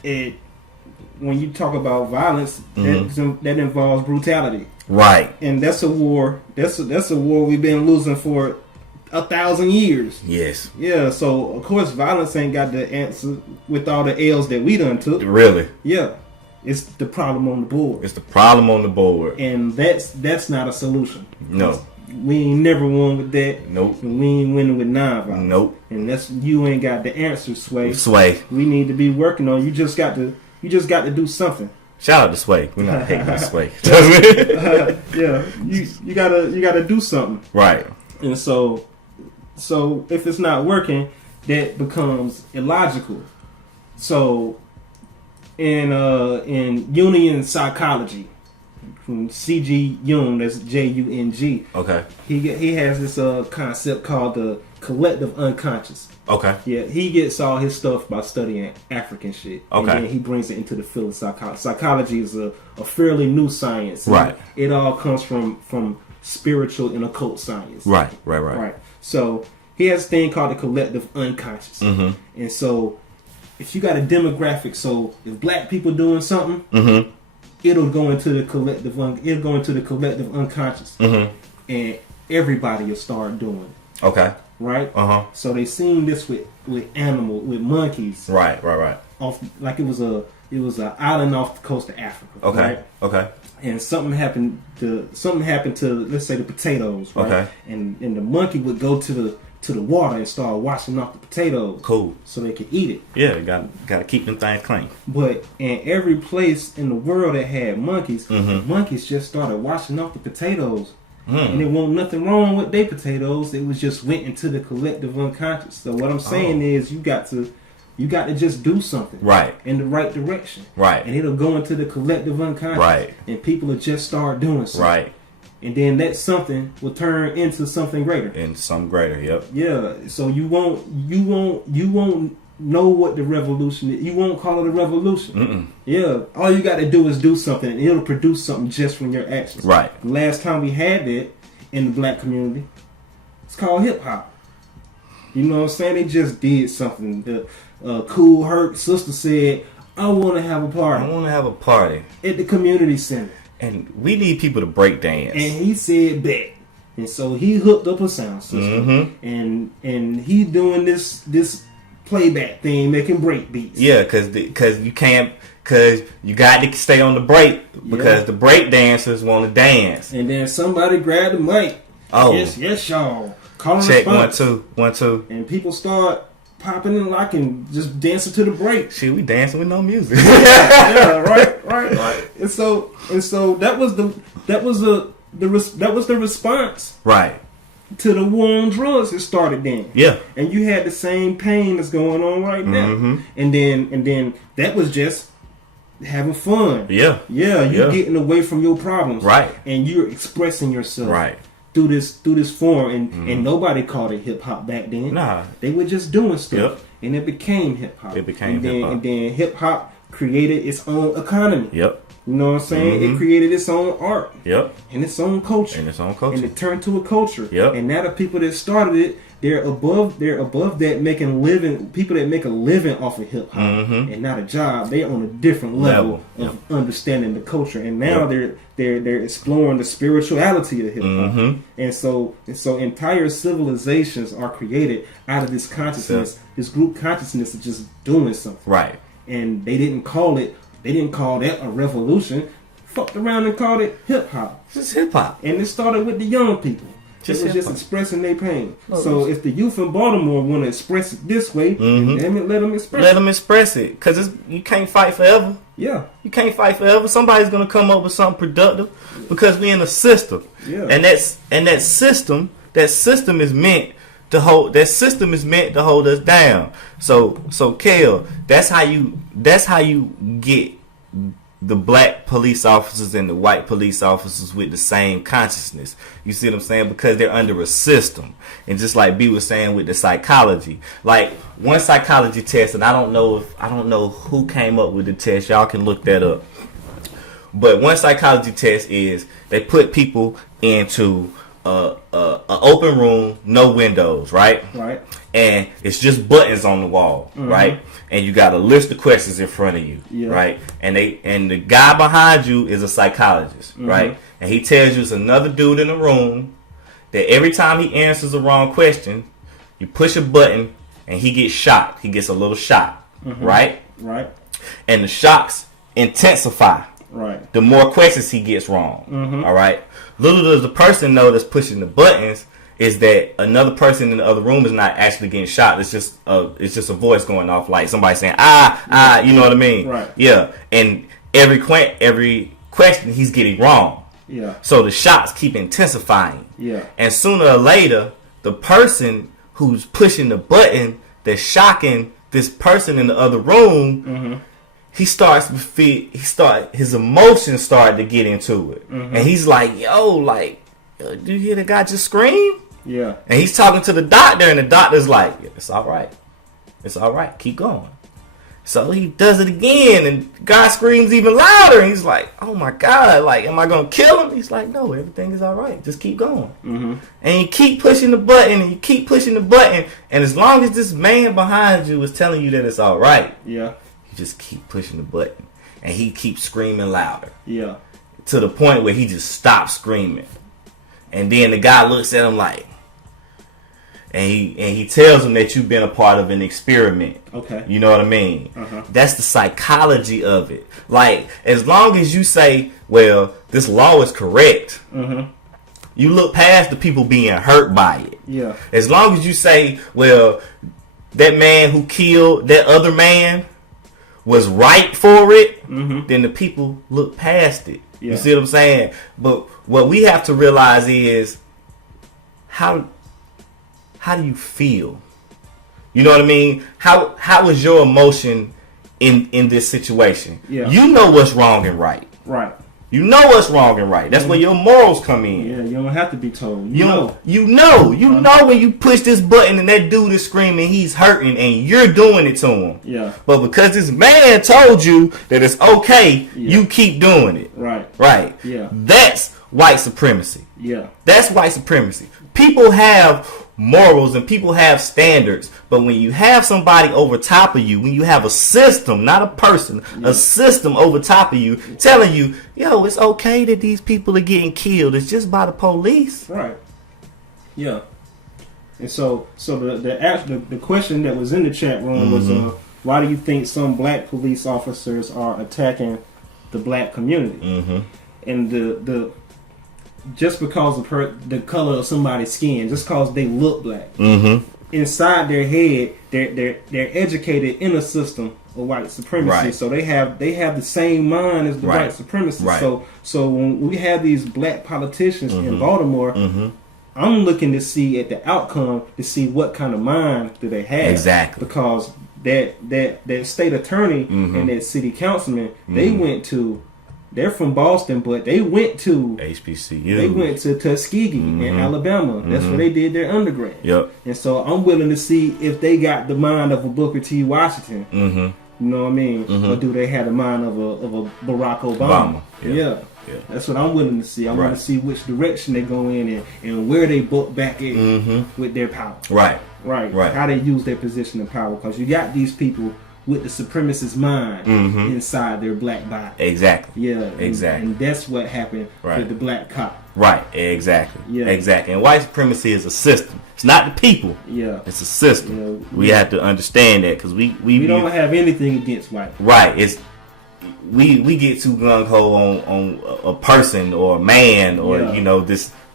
it when you talk about violence. That involves brutality. Right. And that's a war. That's a war we've been losing for 1,000 years. Yes. Yeah. So of course, violence ain't got the answer with all the L's that we done took. Really. Yeah. It's the problem on the board. And that's not a solution. No. We ain't never won with that. Nope. And we ain't winning with nonviolence. Nope. And you ain't got the answer, Sway. We need to be working on. You just got to do something. Shout out to Sway. We're not hating on Sway. Yeah. You gotta do something. Right. And so if it's not working, that becomes illogical. So in Jungian psychology, from C.G. Jung, that's Jung. Okay. He has this concept called the collective unconscious. Okay. Yeah, he gets all his stuff by studying African shit. Okay. And then he brings it into the field of psychology. Psychology is a fairly new science. Right. It all comes from spiritual and occult science. Right. So he has a thing called the collective unconscious. And so if you got a demographic, so if black people doing something, it'll go into the collective unconscious, and everybody will start doing it. Okay. Right. So they seen this with monkeys. Right. Off, like it was an island off the coast of Africa. Okay. Right? Okay. And something happened to let's say the potatoes. Right. Okay. And the monkey would go to the water and start washing off the potatoes. Cool. So they could eat it. Yeah, got to keep them things clean. But in every place in the world that had monkeys, the monkeys just started washing off the potatoes. And it wasn't nothing wrong with their potatoes. It was just went into the collective unconscious. So what I'm saying is you got to just do something. Right. In the right direction. Right. And it'll go into the collective unconscious. Right. And people will just start doing something. Right. And then that something will turn into something greater. Yep. Yeah. So you won't know what the revolution is. You won't call it a revolution. Yeah. All you got to do is do something, and it'll produce something just from your actions. Right. The last time we had that in the black community, it's called hip hop. You know what I'm saying? They just did something. The Cool Herc sister said, "I want to have a party at the community center." And we need people to break dance. And he said bet. And so he hooked up a sound system. And he doing this playback thing, making break beats. Yeah, cause you can't, cause you got to stay on the break because the break dancers want to dance. And then somebody grabbed the mic. Oh, yes, y'all. Call check response. 1 2. And people start popping and locking, just dancing to the break. Shit, we dancing with no music. Yeah, right. And so that was the response. Right. To the war on drugs, it started then. Yeah. And you had the same pain that's going on right now. And then that was just having fun. Yeah. Yeah, you're getting away from your problems. Right. And you're expressing yourself. Right. through this form, and nobody called it hip hop back then. Nah, they were just doing stuff, Yep. and it became hip hop. It became hip hop, and then hip hop created its own economy. Yep. You know what I'm saying? It created its own art. Yep. And its own culture. And it turned to a culture. Yep. And now the people that started it, they're above that, making living. People that make a living off of hip hop and not a job. They're on a different level of understanding the culture. And now they're exploring the spirituality of hip hop. And so entire civilizations are created out of this consciousness, this group consciousness of just doing something. Right. And they didn't call that a revolution. Fucked around and called it hip hop. Just hip hop. And it started with the young people. It was just expressing their pain. So if the youth in Baltimore want to express it this way, then damn it, let them express it. Let them express it. Because you can't fight forever. Yeah. You can't fight forever. Somebody's going to come up with something productive because we're in a system. Yeah. And that system is meant to hold us down. So Kel, that's how you get the black police officers and the white police officers with the same consciousness. You see what I'm saying? Because they're under a system. And just like B was saying with the psychology, like one psychology test, and I don't know who came up with the test. Y'all can look that up. But one psychology test is they put people into a open room, no windows, right? Right. And it's just buttons on the wall, right? And you got a list of questions in front of you, right? And the guy behind you is a psychologist, right? And he tells you it's another dude in the room that every time he answers the wrong question, you push a button and he gets shocked. He gets a little shock, right? Right. And the shocks intensify. Right. The more questions he gets wrong. All right. Little does the person know that's pushing the buttons is that another person in the other room is not actually getting shot. It's just a voice going off, like somebody saying you know what I mean? Right. Yeah. And every question he's getting wrong. Yeah. So the shots keep intensifying. Yeah. And sooner or later, the person who's pushing the button that's shocking this person in the other room, his emotions start to get into it. And he's like, yo, do you hear the guy just scream? Yeah. And he's talking to the doctor, and the doctor's like, it's all right. It's all right. Keep going. So he does it again, and the guy screams even louder. And he's like, oh my God, am I going to kill him? He's like, no, everything is all right. Just keep going. And you keep pushing the button, and you keep pushing the button. And as long as this man behind you is telling you that it's all right, yeah, you just keep pushing the button. And he keeps screaming louder. Yeah. To the point where he just stops screaming. And then the guy looks at him and he tells him that you've been a part of an experiment. Okay. You know what I mean? That's the psychology of it. As long as you say, well, this law is correct, you look past the people being hurt by it. Yeah. As long as you say, well, that man who killed that other man was right for it, then the people look past it. Yeah. You see what I'm saying? But what we have to realize is how do you feel? You know what I mean? How is your emotion in this situation? Yeah. You know what's wrong and right. Right. You know what's wrong and right. That's where your morals come in. Yeah, you don't have to be told. You know when you push this button and that dude is screaming, he's hurting, and you're doing it to him. Yeah. But because this man told you that it's okay, you keep doing it. Right. Right. Yeah. That's white supremacy. Yeah. That's white supremacy. People have morals and people have standards, but when you have somebody over top of you, when you have a system, not a person, a system over top of you telling you, yo, it's okay that these people are getting killed, it's just by the police. Right. Yeah. And so the question that was in the chat room was why do you think some black police officers are attacking the black community? And the just because of the color of somebody's skin, just because they look black, inside their head, they're educated in a system of white supremacy. Right. So they have the same mind as the white supremacists. Right. So when we have these black politicians in Baltimore, I'm looking to see at the outcome to see what kind of mind do they have. Exactly. Because that state attorney and that city councilman, they went to they're from Boston, but they went to HBCU. They went to Tuskegee in Alabama. That's where they did their undergrad. Yep. And so I'm willing to see if they got the mind of a Booker T. Washington. You know what I mean? Or do they have the mind of a Barack Obama? Yeah. That's what I'm willing to see. I want to see which direction they go in and where they book back in with their power. Right. How they use their position of power. Because you got these people with the supremacist mind inside their black body. Exactly. Yeah. And that's what happened with the black cop. Right. Exactly. Yeah. Exactly. And white supremacy is a system. It's not the people. Yeah. It's a system. Yeah. We have to understand that because we don't have anything against white people. Right. It's we get too gung ho on a person or a man or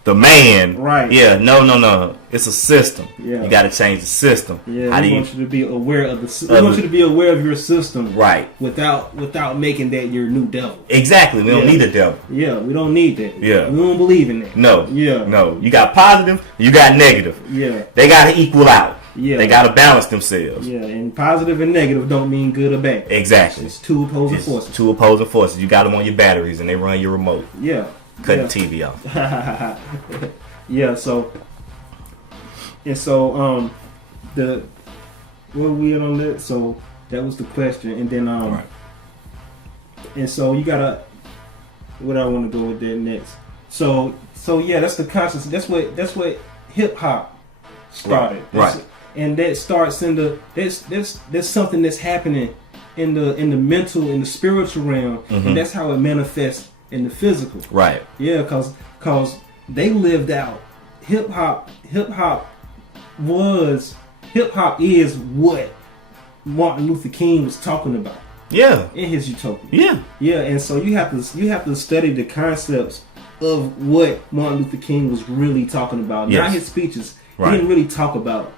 the man. Right. Yeah. No. It's a system. Yeah. You got to change the system. Yeah. We want you to be aware of we want you to be aware of your system. Right. Without making that your new devil. Exactly. We don't need a devil. Yeah. We don't need that. Yeah. We don't believe in that. No. Yeah. No. You got positive. You got negative. Yeah. They got to equal out. Yeah. They got to balance themselves. Yeah. And positive and negative don't mean good or bad. Exactly. It's two opposing forces. Two opposing forces. You got them on your batteries and they run your remote. Yeah. Cut the TV off. Yeah, so the where we at on that? So that was the question, and then right. And so you gotta what I want to go with that next. So yeah, that's the conscious. That's what hip hop started. Right. And that starts in the there's something that's happening in the mental, in the spiritual realm, and that's how it manifests in the physical. Right. Yeah, cause they lived out hip hop is what Martin Luther King was talking about. Yeah. In his Utopia. Yeah. Yeah, and so you have to study the concepts of what Martin Luther King was really talking about. Yes. Not his speeches. Right. He didn't really talk about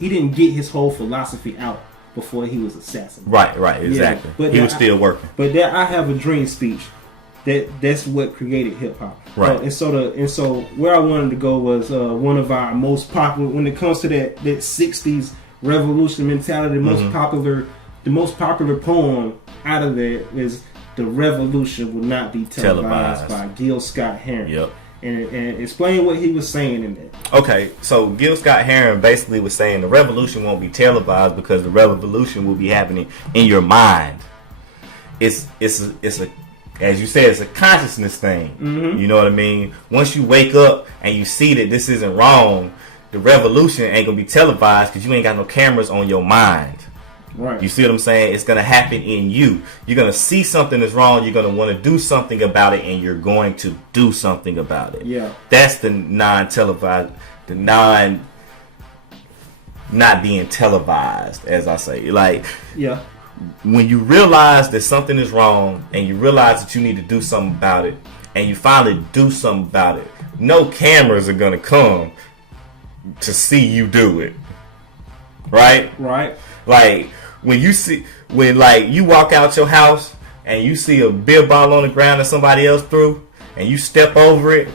he didn't get his whole philosophy out before he was assassinated. Right, exactly. Yeah, but he was still working. But that I Have a Dream speech. That's what created hip hop. Right. And so where I wanted to go was one of our most popular when it comes to that 60s revolution mentality. The most popular poem out of there is "The Revolution Will Not Be Televised" by Gil Scott-Heron. Yep. And explain what he was saying in that. Okay, so Gil Scott-Heron basically was saying the revolution won't be televised because the revolution will be happening in your mind. It's a as you said, it's a consciousness thing. You know what I mean? Once you wake up and you see that this isn't wrong, the revolution ain't gonna be televised because you ain't got no cameras on your mind. Right. You see what I'm saying? It's gonna happen in you. You're gonna see something that's wrong. You're gonna want to do something about it, and you're going to do something about it. Yeah. That's the non-televised, not being televised, as I say. Like, yeah. When you realize that something is wrong and you realize that you need to do something about it and you finally do something about it, no cameras are going to come to see you do it. Right? Right. Like when you walk out your house and you see a beer bottle on the ground that somebody else threw and you step over it,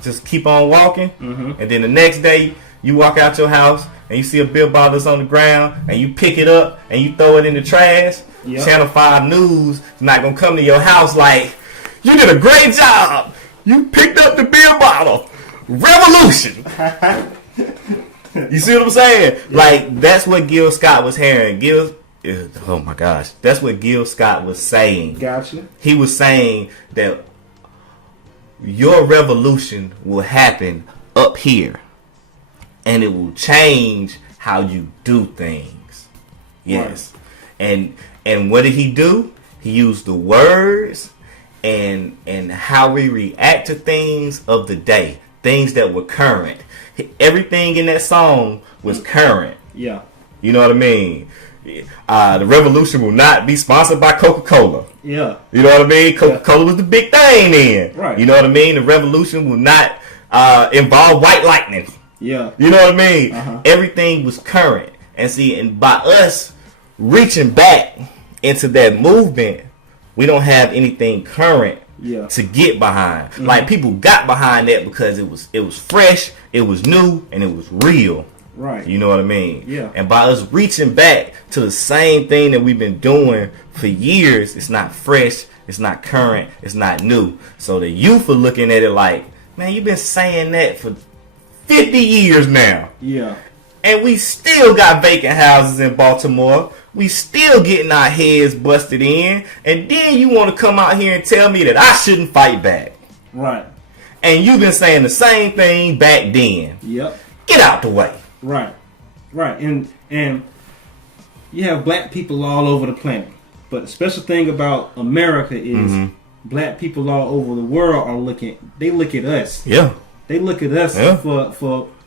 just keep on walking, and then the next day you walk out your house and you see a beer bottle that's on the ground and you pick it up and you throw it in the trash. Yep. Channel 5 News is not going to come to your house like, you did a great job. You picked up the beer bottle. Revolution. You see what I'm saying? Yeah. Like, that's what Gil Scott was hearing. Oh my gosh. That's what Gil Scott was saying. Gotcha. He was saying that your revolution will happen up here. And it will change how you do things. Yes. Right. And what did he do? He used the words and how we react to things of the day. Things that were current. Everything in that song was current. Yeah. You know what I mean? The revolution will not be sponsored by Coca-Cola. Yeah. You know what I mean? Coca-Cola was the big thing then. Right. You know what I mean? The revolution will not involve white lightning. Yeah. You know what I mean? Everything was current. And by us reaching back into that movement, we don't have anything current to get behind. Like people got behind that because it was fresh, it was new, and it was real. Right. You know what I mean? Yeah. And by us reaching back to the same thing that we've been doing for years, it's not fresh, it's not current, it's not new. So the youth are looking at it like, man, you've been saying that for 50 years now. Yeah. And we still got vacant houses in Baltimore. We still getting our heads busted in. And then you want to come out here and tell me that I shouldn't fight back. Right. And you've been saying the same thing back then. Yep. Get out the way. Right. Right. And you have black people all over the planet. But the special thing about America is black people all over the world they look at us. Yeah. They look at us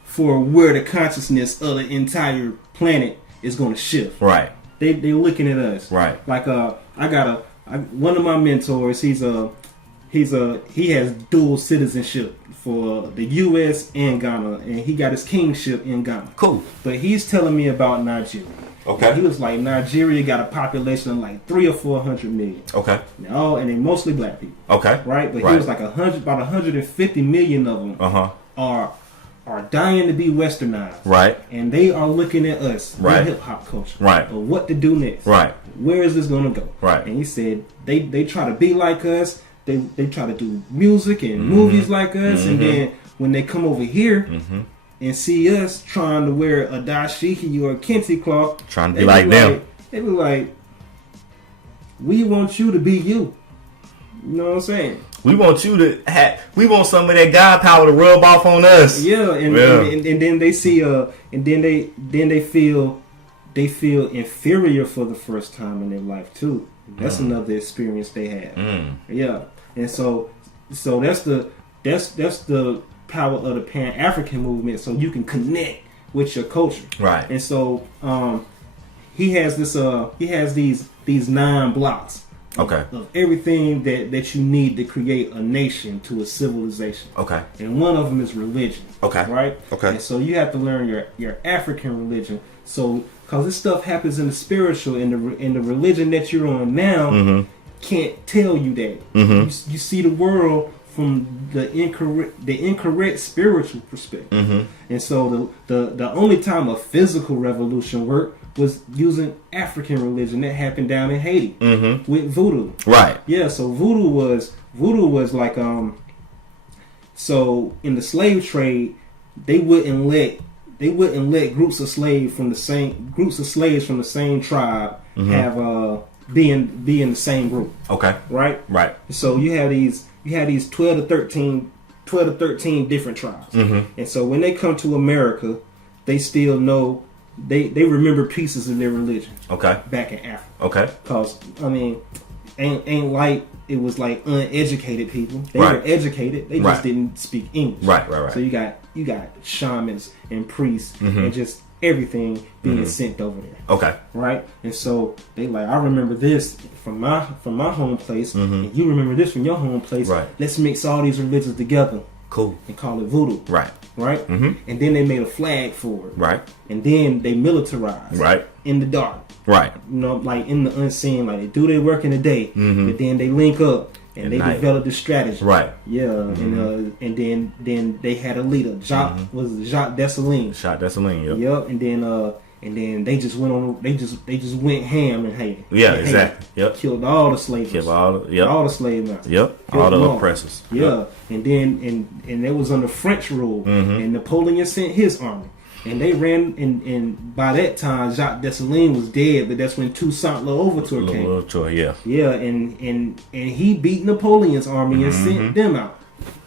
for where the consciousnness of the entire planet is going to shift. Right. They looking at us. Right. Like one of my mentors. He has dual citizenship for the U.S. and Ghana, and he got his kingship in Ghana. Cool. But he's telling me about Nigeria. Okay. He was like, Nigeria got a population of like 300 or 400 million. Okay. And they mostly black people. Okay. Right. But he was like about 150 million of them are dying to be westernized. Right. And they are looking at us, right, hip hop culture, right, of what to do next. Right. Where is this gonna go? Right. And he said they try to be like us. They try to do music and movies like us, and then when they come over here and see us trying to wear a dashiki or a kente cloth, trying to be like them, they be like, we want you to be you. You know what I'm saying? We want you to we want some of that God power to rub off on us. Yeah, and then they see and then they feel inferior for the first time in their life too. That's another experience they have. Yeah. And so that's the power of the Pan-African movement, so you can connect with your culture. Right. And so he has these 9 blocks. Okay. Of everything that you need to create a nation to a civilization. Okay. And one of them is religion. Okay. Right? Okay. And so you have to learn your African religion. So because this stuff happens in the spiritual, and the religion that you're on now can't tell you that. You see the world from the incorrect spiritual perspective. And so the only time a physical revolution worked was using African religion. That happened down in Haiti with voodoo. Right. Yeah, so voodoo was like so in the slave trade they wouldn't let groups of slaves from the same tribe have be in the same group. Okay. Right? Right. So you had these 12 to 13 different tribes. And so when they come to America, they still know they remember pieces of their religion. Okay. Back in Africa. Okay. Because I mean, ain't like it was like uneducated people. They were educated. They just didn't speak English. Right. So you got shamans and priests and just everything being sent over there. Okay. Right. And so they like, I remember this from my home place, and you remember this from your home place. Right. Let's mix all these religions together. Cool. And call it voodoo. Right. Right? And then they made a flag for it. Right. And then they militarized. Right. In the dark. Right. You know, like in the unseen, like they do their work in the day, but then they link up and they develop the strategy. Right. Yeah. And then they had a leader, Jacques Dessalines. Jacques Dessalines. Yep. Yep. And then they just went on. They just went ham in Haiti. Yeah, exactly. Yep. Killed all the slaves. Killed all the slave masters. Yep. All the oppressors. Yeah. Yep. And then and it was under French rule. And Napoleon sent his army. And they ran, and by that time Jacques Dessalines was dead. But that's when Toussaint Louverture came. Louverture, yeah. Yeah, and he beat Napoleon's army and sent them out.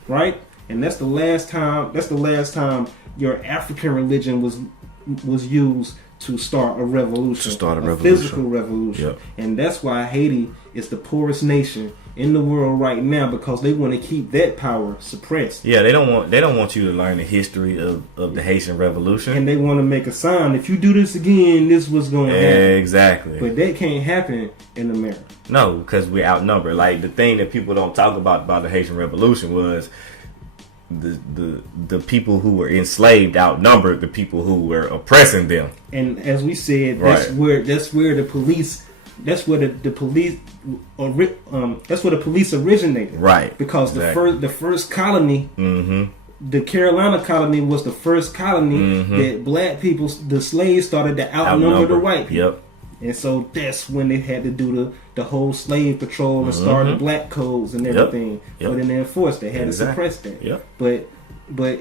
Right. And that's the last time. That's the last time your African religion was used to start a revolution, a physical revolution. Yep. And that's why Haiti is the poorest nation in the world right now, because they want to keep that power suppressed. Yeah, they don't want you to learn the history of the Haitian Revolution, and they want to make a sign: if you do this again, this was going to happen. Exactly. But that can't happen in America. No, because we're outnumbered. Like the thing that people don't talk about the Haitian Revolution was the people who were enslaved outnumbered the people who were oppressing them. And as we said, that's where the police originated. Right. Because the first colony the Carolina colony was the first colony that black people, the slaves, started to outnumber the white people. Yep. And so that's when they had to do the whole slave patrol and start the black codes and everything. Yep. But then they enforced, they had to suppress that. Yep. But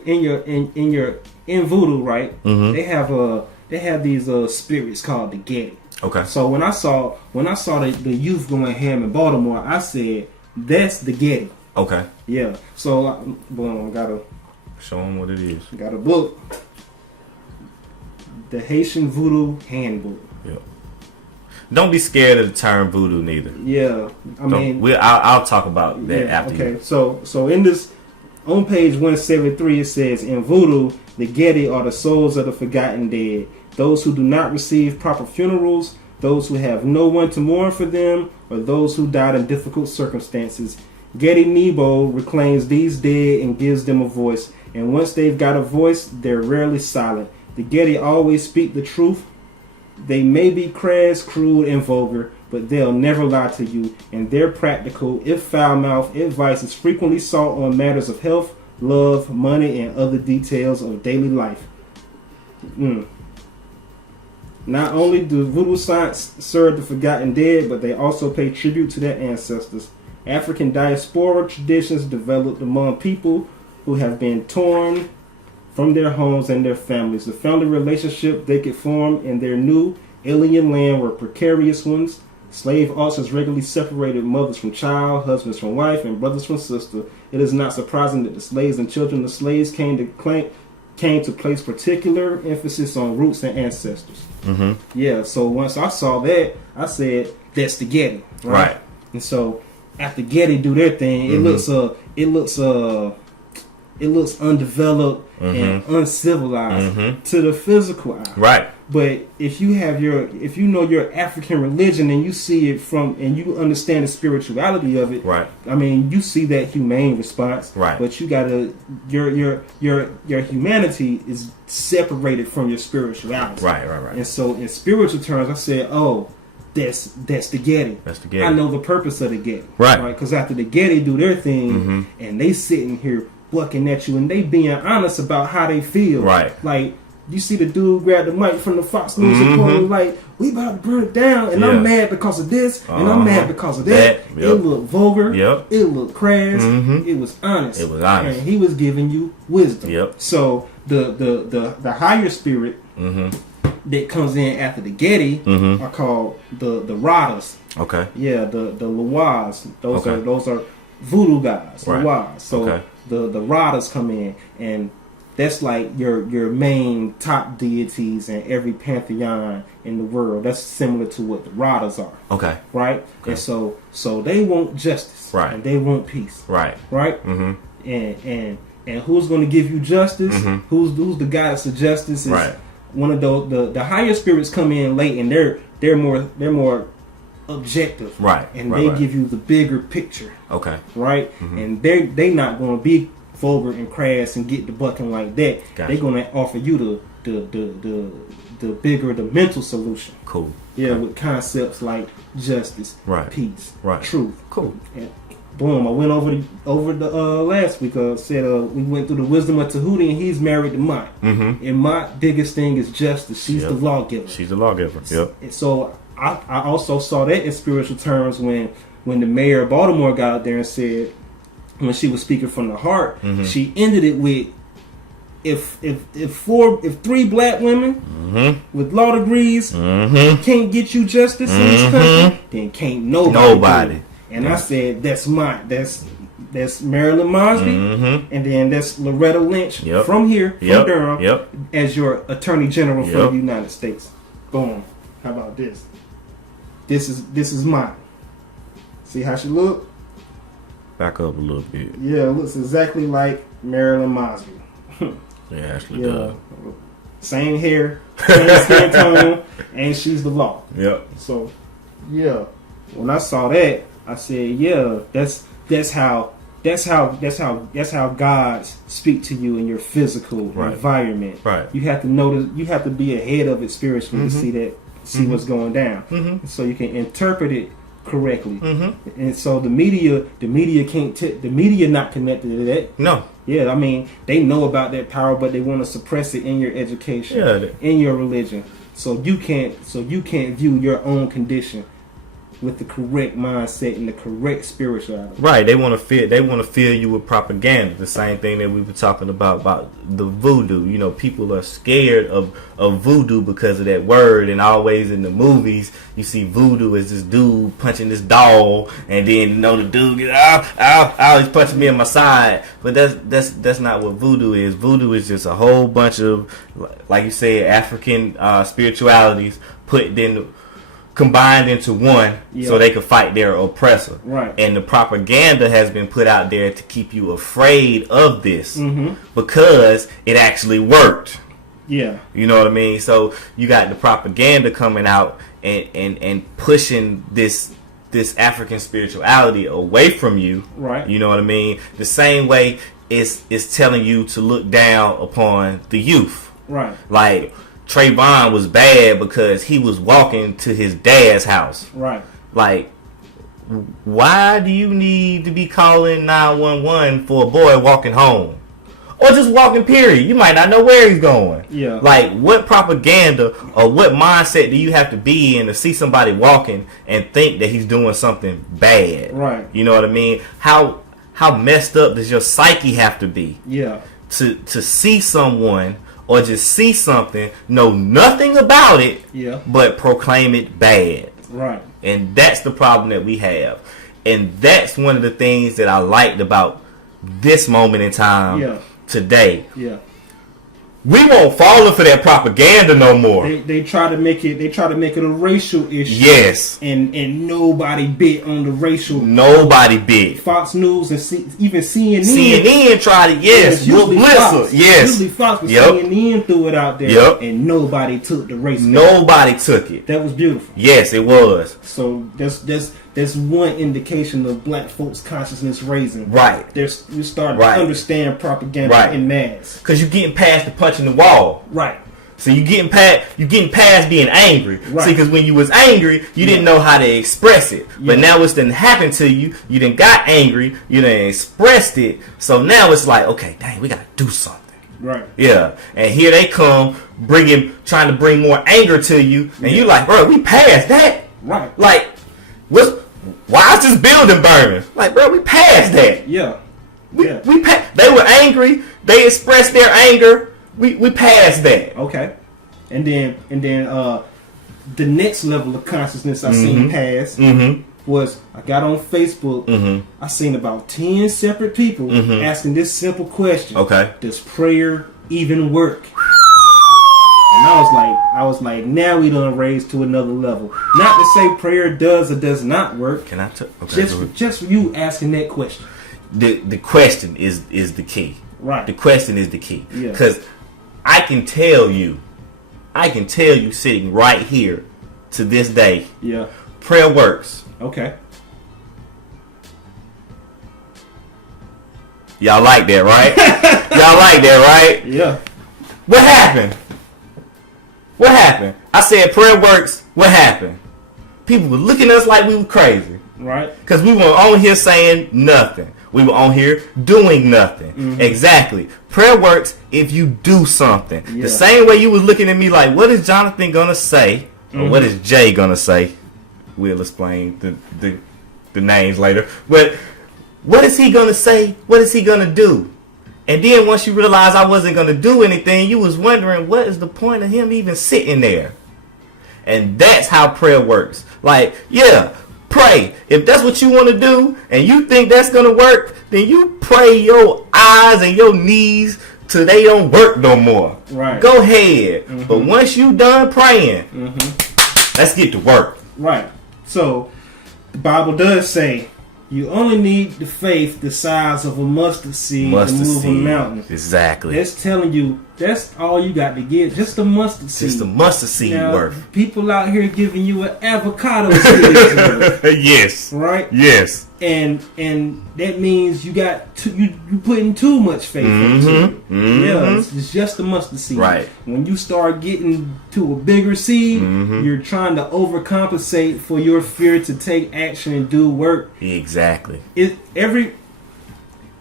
in voodoo, right? They have these spirits called the Getty. Okay. So when I saw the youth going ham in Baltimore, I said that's the Getty. Okay. Yeah. So boom, gotta show them what it is. Got a book, the Haitian Voodoo Handbook. Yep. Don't be scared of the term voodoo, neither. Yeah, I mean, I'll talk about that after. Okay, you. So in this, on page 173, it says, in voodoo, the Getty are the souls of the forgotten dead, those who do not receive proper funerals, those who have no one to mourn for them, or those who died in difficult circumstances. Getty Nebo reclaims these dead and gives them a voice, and once they've got a voice, they're rarely silent. The Getty always speak the truth. They may be crass, crude, and vulgar, but they'll never lie to you, and their practical, if foul-mouthed, advice is frequently sought on matters of health, love, money, and other details of daily life. Not only do voodoo science serve the forgotten dead, but they also pay tribute to their ancestors. African diaspora traditions developed among people who have been torn from their homes and their families. The family relationship they could form in their new alien land were precarious ones. Slave auctions regularly separated mothers from child, husbands from wife, and brothers from sister. It is not surprising that the slaves and children of slaves came to place particular emphasis on roots and ancestors. Yeah, so once I saw that, I said, that's the Getty. Right. And so after Getty do their thing, it looks undeveloped and uncivilized to the physical eye. Right. But if you know your African religion and you see it and you understand the spirituality of it, right. I mean, you see that humane response. Right. But you gotta your humanity is separated from your spirituality. Right. And so in spiritual terms, I said, oh, that's the Getty. That's the Getty. I know the purpose of the Getty. Right. Because after the Getty do their thing and they sitting here bucking at you and they being honest about how they feel. Right. Like, you see the dude grab the mic from the Fox News reporter, like, we about to burn it down, and I'm mad because of this, and I'm mad because of that. Yep. It looked vulgar. Yep. It looked crass. It was honest. It was honest. And he was giving you wisdom. Yep. So the higher spirit that comes in after the Getty are called the Radas. Okay. Yeah, the Lawaz. Those are voodoo guys. Right. Lawaz. So the Radas come in, and that's like your main top deities in every pantheon in the world. That's similar to what the Radas are. Okay. Right? Okay. And so they want justice. Right. And they want peace. Right. Right? And who's going to give you justice? Who's the goddess of justice? Is right. One of those the higher spirits come in late, and they're more objective. Right. And they give you the bigger picture. Okay. Right? And they not going to be vulgar and crass and get the bucking like that. Gotcha. They're gonna offer you the bigger, the mental solution. Cool. Yeah, with concepts like justice, right, peace, right, truth. Cool. And boom, I went over the last week. Said we went through the wisdom of Tahuti, and he's married to Mott. And Mott's biggest thing is justice. She's the lawgiver. She's the lawgiver. Yep. And so I also saw that in spiritual terms when the mayor of Baltimore got out there and said, when she was speaking from the heart, she ended it with, if 3 black women with law degrees can't get you justice in this country, then can't nobody. And I said, that's mine. That's Marilyn Mosby, and then that's Loretta Lynch from here, from Durham, as your Attorney General for the United States. Boom. How about this? This is mine. See how she look? Back up a little bit. Yeah, it looks exactly like Marilyn Mosby. Yeah, actually does. Same hair, same skin tone, and she's the law. Yep. So, yeah, when I saw that, I said, yeah, that's how gods speak to you in your physical environment. Right. You have to notice. You have to be ahead of it spiritually to see what's going down, so you can interpret it correctly. And so the media can't the media not connected to that. No. Yeah, I mean, they know about that power, but they want to suppress it in your education, in your religion. So you can't view your own condition with the correct mindset and the correct spirituality. Right. They want to fill you with propaganda. The same thing that we were talking about the voodoo. You know, people are scared of voodoo because of that word, and always in the movies you see voodoo as this dude punching this doll, and then the dude gets ow, he's punching me in my side. But that's not what voodoo is. Voodoo is just a whole bunch of, like you said, African spiritualities combined into one, so they could fight their oppressor. Right. And the propaganda has been put out there to keep you afraid of this because it actually worked. Yeah. You know what I mean? So you got the propaganda coming out and pushing this African spirituality away from you. Right. You know what I mean? The same way it's telling you to look down upon the youth. Right. Like, Trayvon was bad because he was walking to his dad's house. Right. Like, why do you need to be calling 911 for a boy walking home? Or just walking, period. You might not know where he's going. Yeah. Like, what propaganda or what mindset do you have to be in to see somebody walking and think that he's doing something bad? Right. You know what I mean? How messed up does your psyche have to be? Yeah. To see someone or just see something, know nothing about it, but proclaim it bad. Right. And that's the problem that we have. And that's one of the things that I liked about this moment in time today. Yeah. We won't fall for that propaganda no more. They try to make it a racial issue. Yes. And nobody bit on the racial. Nobody bit. Fox News and even CNN. CNN tried it. Yes. Usually Fox. Yes. Usually Fox, but CNN threw it out there. Yep. And nobody took the race. Nobody took it. That was beautiful. Yes, it was. So that's one indication of black folks' consciousness raising. Right. You start to understand propaganda in mass. Because you're getting past the punching the wall. Right. So you're getting past being angry. Right. See, because when you was angry, you didn't know how to express it. But now it's done happened to you. You done got angry. You done expressed it. So now it's like, okay, dang, we got to do something. Right. Yeah. And here they come trying to bring more anger to you. And you like, bro, we passed that. Right. Like, why is this building burning? Like, bro, we passed that. Yeah. They were angry. They expressed their anger. We passed that. Okay. And then the next level of consciousness I seen pass was I got on Facebook. I seen about 10 separate people asking this simple question. Okay. Does prayer even work? And I was like, now we done raised to another level. Not to say prayer does or does not work. Can I okay. Just you asking that question. The question is the key. Right. The question is the key. Yeah. Because I can tell you sitting right here to this day. Yeah. Prayer works. Okay. Y'all like that, right? Y'all like that, right? Yeah. What happened? What happened? I said prayer works. What happened? People were looking at us like we were crazy. Right. Because we were on here saying nothing. We were on here doing nothing. Exactly. Prayer works if you do something. Yeah. The same way you was looking at me like, what is Jonathan going to say? Or what is Jay going to say? We'll explain the names later. But what is he going to say? What is he going to do? And then once you realize I wasn't going to do anything, you was wondering, what is the point of him even sitting there? And that's how prayer works. Like, yeah, pray. If that's what you want to do and you think that's going to work, then you pray your eyes and your knees till they don't work no more. Right. Go ahead. But once you done praying, let's get to work. Right. So, the Bible does say, you only need the faith the size of a mustard seed to move a mountain. Exactly. That's telling you, that's all you got to give. Just the mustard seed. Just the mustard seed now, worth. People out here giving you an avocado seed worth. Yes. Right? Yes. And that means you got you putting too much faith into it. Yeah, it's just the mustard seed. Right. When you start getting to a bigger seed, you're trying to overcompensate for your fear to take action and do work. Exactly.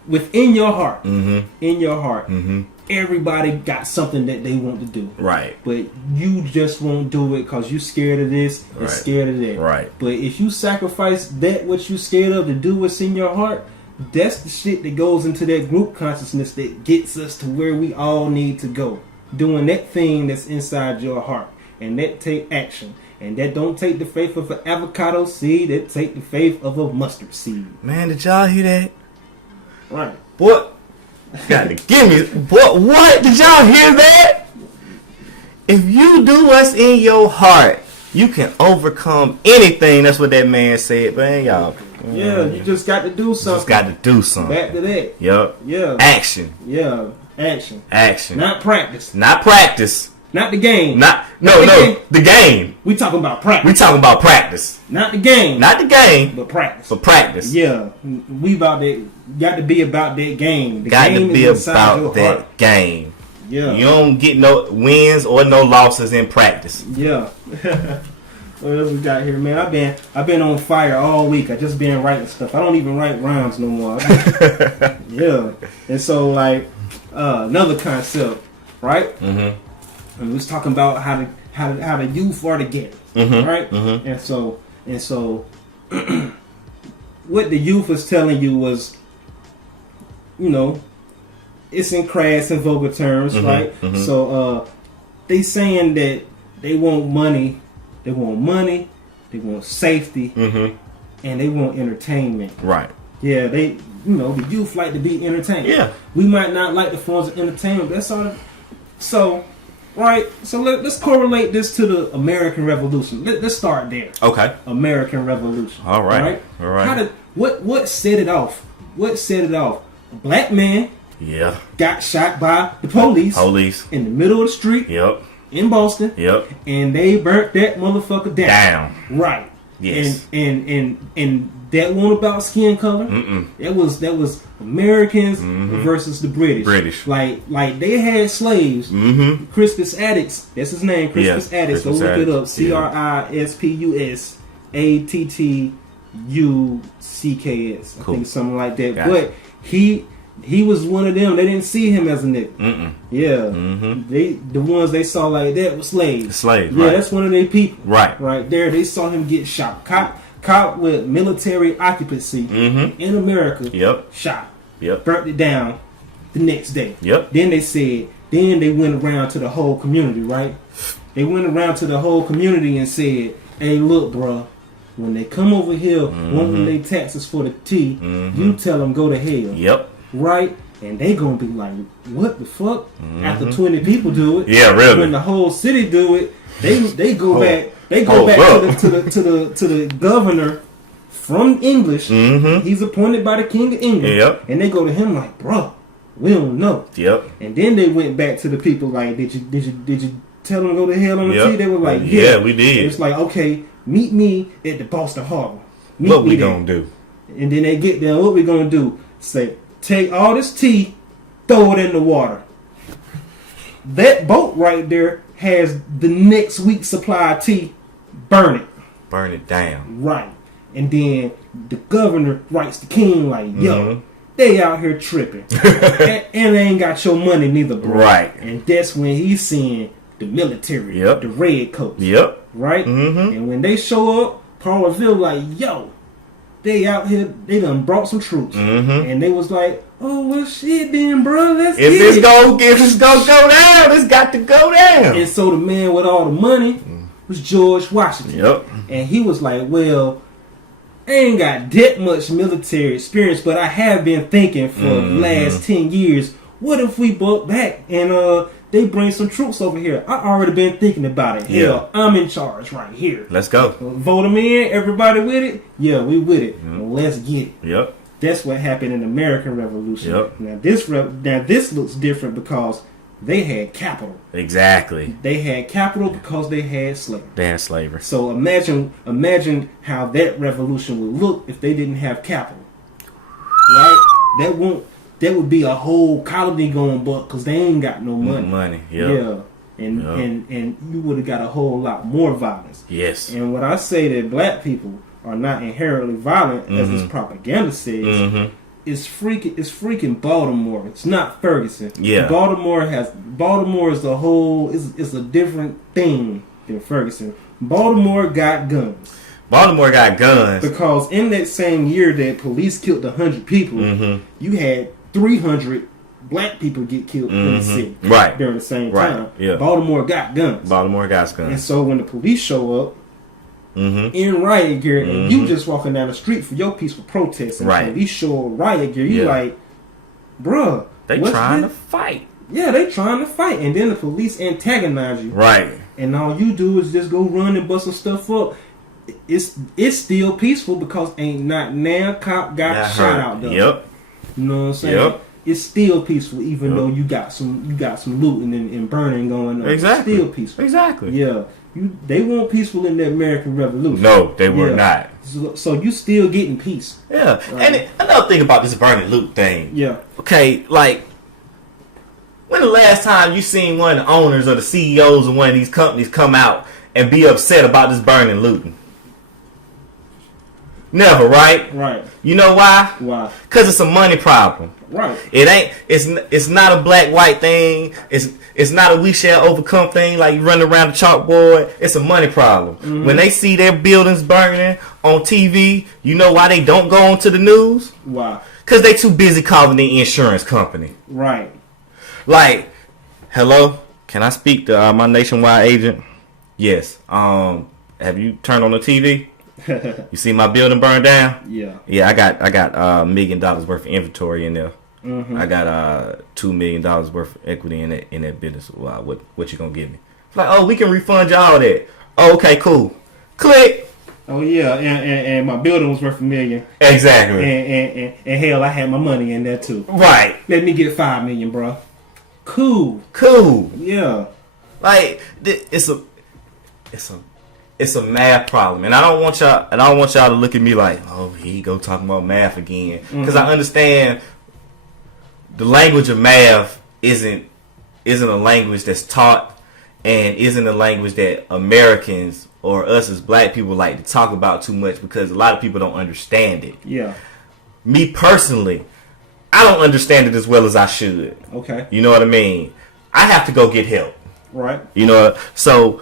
within your heart, Mm-hmm. in your heart, Mm-hmm. everybody got something that they want to do. Right. But you just won't do it because you scared of this and Right. scared of that. Right. But if you sacrifice that what you scared of to do what's in your heart, that's the shit that goes into that group consciousness that gets us to where we all need to go. Doing that thing that's inside your heart. And that take action. And that don't take the faith of an avocado seed. That take the faith of a mustard seed. Man, did y'all hear that? Right. What? Got to give me. What? Did y'all hear that? If you do what's in your heart, you can overcome anything. That's what that man said, man. Y'all. Yeah, you just got to do something. Just got to do something. Back to that. Yup. Yeah. Action. Yeah. Action. Action. Not practice. Not practice. Not the game. The game. We talking about practice. We talking about practice. Not the game. Not the game. But practice. But practice. Yeah. We about that. Got to be about that game. The Got game to be is inside about your that heart. game. Yeah. You don't get no wins or no losses in practice. Yeah. What else we got here, man? I've been on fire all week. I just been writing stuff. I don't even write rhymes no more. Yeah. And so like another concept, right? Mm-hmm. And we was talking about how the youth are together, Mm-hmm. right? Mm-hmm. And so what the youth was telling you was, you know, it's in crass and vulgar terms, Mm-hmm. right? Mm-hmm. So they saying that they want money, they want safety, Mm-hmm. and they want entertainment. Right. Yeah, the youth like to be entertained. Yeah. We might not like the forms of entertainment, but that's all. So, right. So let's correlate this to the American Revolution. Let's start there. Okay. American Revolution. All right. All right. What set it off? What set it off? A black man Yeah. got shot by the police in the middle of the street Yep. in Boston. Yep. And they burnt that motherfucker down. Right. Yes. And that one about skin color. Mm-mm. That was Americans Mm-hmm. versus the British. Like they had slaves. Mm-hmm. Crispus Attucks. That's his name. Crispus Attucks. Go Crispus look it up. Attucks, CRISPUSATTUCKS. I Cool. think it's something like that. Gotcha. But he was one of them. They didn't see him as a nigga. Mm-mm. Yeah. Mm-hmm. The ones they saw like that were slaves. Slaves, Yeah, right. that's one of their people. Right. Right there. They saw him get shot. Caught with military occupancy Mm-hmm. in America. Yep. Shot. Yep. Burnt it down the next day. Yep. Then they went around to the whole community, right? They went around to the whole community and said, hey, look, bruh, when they come over here wanting their taxes for the tea, you tell them go to hell. Yep. Right? And they gonna be like, what the fuck? After 20 people do it. Yeah, really. When the whole city do it, they go back. They Hold go back up. to the governor from English. Mm-hmm. He's appointed by the King of England. Yep. And they go to him like, bro, we don't know. Yep. And then they went back to the people like, did you tell them to go to hell on the Yep. tea? They were like, Yeah, we did. It's like, okay, meet me at the Boston Harbor. Meet What me we there. gonna do? And then they get there. What we gonna do? Say, take all this tea, throw it in the water. That boat right there has the next week's supply of tea. Burn it. Burn it down. Right. And then the governor writes the king like, yo, they out here tripping. and they ain't got your money neither, bro. Right. And that's when he's seeing the military, Yep. the red coats. Yep. Right? Mm-hmm. And when they show up, Parlerville like, yo, they out here, they done brought some troops. Mm-hmm. And they was like, oh, well, shit then, bro, let's If get it's it. gonna go down, it's got to go down. And so the man with all the money was George Washington. Yep. And he was like, well, I ain't got that much military experience, but I have been thinking for the last 10 years, what if we buck back and they bring some troops over here? I already been thinking about it. Hell, I'm in charge right here. Let's go. Vote them in, everybody with it? Yeah, we with it. Well, let's get it. Yep. That's what happened in the American Revolution. Yep. Now this looks different because they had capital. Exactly. They had capital because they had slavery. They had slavery. So imagine how that revolution would look if they didn't have capital. Right? That would be a whole colony going buck because they ain't got no money. Yep. Yeah. And you would have got a whole lot more violence. Yes. And when I say that black people are not inherently violent, as this propaganda says, It's freaking Baltimore. It's not Ferguson. Yeah. Baltimore is the whole is a different thing than Ferguson. Baltimore got guns. Baltimore got guns. Because in that same year that police killed 100 people, you had 300 black people get killed in the city. Right. During the same time. Yeah. Baltimore got guns. Baltimore got guns. And so when the police show up in riot gear and you just walking down the street for your peaceful protest and the police show up riot gear, you like, bruh, they trying to fight. Yeah, they trying to fight. And then the police antagonize you. Right. And all you do is just go run and bust some stuff up. It's still peaceful because ain't not now cop got shot out though. Yep. You know what I'm saying? Yep. It's still peaceful even though you got some looting and burning going on. Exactly. It's still peaceful. Exactly. Yeah. They weren't peaceful in the American Revolution. No, they were not. So you still getting peace. Yeah. And another thing about this burning loot thing. Yeah. Okay, like when the last time you seen one of the owners or the CEOs of one of these companies come out and be upset about this burning looting? Never, right? Right. You know why? Why? Because it's a money problem. Right. It ain't. It's not a black-white thing. It's not a we shall overcome thing. Like you run around the chalkboard. It's a money problem. When they see their buildings burning on TV, you know why they don't go onto the news? Why? Because they too busy calling the insurance company. Right. Like, hello, can I speak to my nationwide agent? Yes. Have you turned on the TV? You see my building burned down? Yeah. Yeah, I got $1 million worth of inventory in there. I got $2 million worth of equity in that business. Wow, what you gonna give me? It's like, oh, we can refund you all that. Oh, okay, cool. Click. Oh yeah, and my building was worth $1 million. Exactly. And hell, I had my money in there too. Right. Let me get $5 million, bro. Cool. Yeah. Like it's a math problem, and I don't want y'all to look at me like, oh, he go talking about math again, because I understand the language of math isn't a language that's taught, and isn't a language that Americans or us as black people like to talk about too much, because a lot of people don't understand it. Yeah. Me personally, I don't understand it as well as I should. Okay. You know what I mean? I have to go get help. Right. You know, so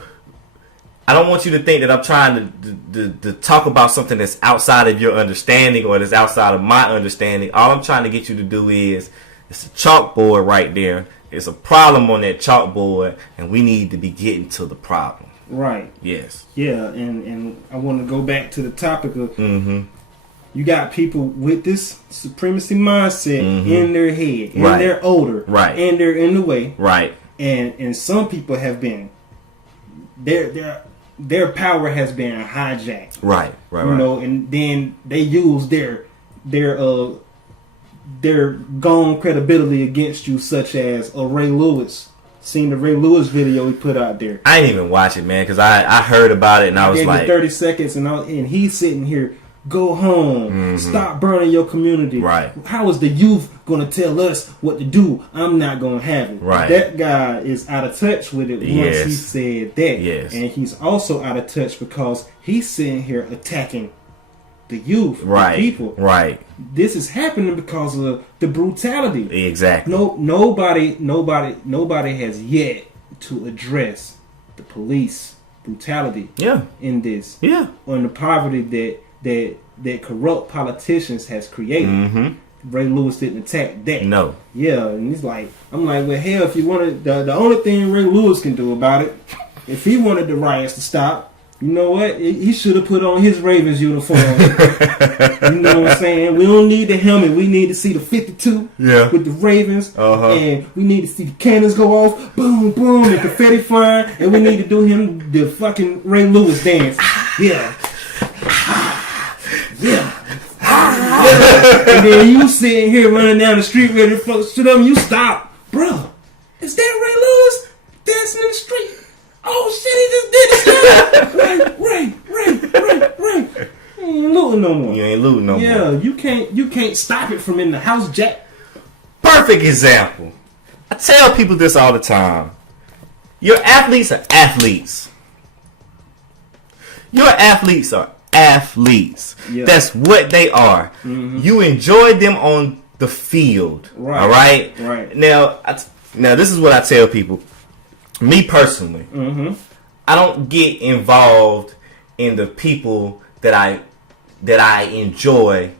I don't want you to think that I'm trying to talk about something that's outside of your understanding or that's outside of my understanding. All I'm trying to get you to do is, it's a chalkboard right there. It's a problem on that chalkboard, and we need to be getting to the problem. Right. Yes. Yeah, and I want to go back to the topic of you got people with this supremacy mindset in their head, and they're older, and they're in the way, and some people have been their power has been hijacked, you know, and then they use their gone credibility against you, such as Ray Lewis. Seen the Ray Lewis video he put out there? I didn't even watch it, man, because I heard about it and I was like, 30 seconds, and he's sitting here. Go home. Stop burning your community. Right. How is the youth going to tell us what to do? I'm not going to have it. Right. That guy is out of touch with it once he said that. Yes. And he's also out of touch because he's sitting here attacking the youth, the people. Right. This is happening because of the brutality. Exactly. Nobody has yet to address the police brutality. In this. On the poverty that corrupt politicians has created. Ray Lewis didn't attack that. No. Yeah, and he's like, I'm like, well, hell, if you wanted, the only thing Ray Lewis can do about it, if he wanted the riots to stop, you know what? He should have put on his Ravens uniform. You know what I'm saying? We don't need the helmet. We need to see the 52 with the Ravens. And we need to see the cannons go off. Boom, boom, and confetti flying. And we need to do him the fucking Ray Lewis dance. Yeah. And then you sitting here running down the street ready to fuck shit up, and you stop. Bro, is that Ray Lewis dancing in the street? Oh shit, he just did it. Ray. You ain't looting no more. You ain't looting no more. Yeah, you can't stop it from in the house, Jack. Perfect example. I tell people this all the time. Your athletes are athletes. Your athletes are athletes. Yeah. That's what they are. Mm-hmm. You enjoy them on the field. Right. All right. Right. Now this is what I tell people. Me personally, I don't get involved in the people that I enjoy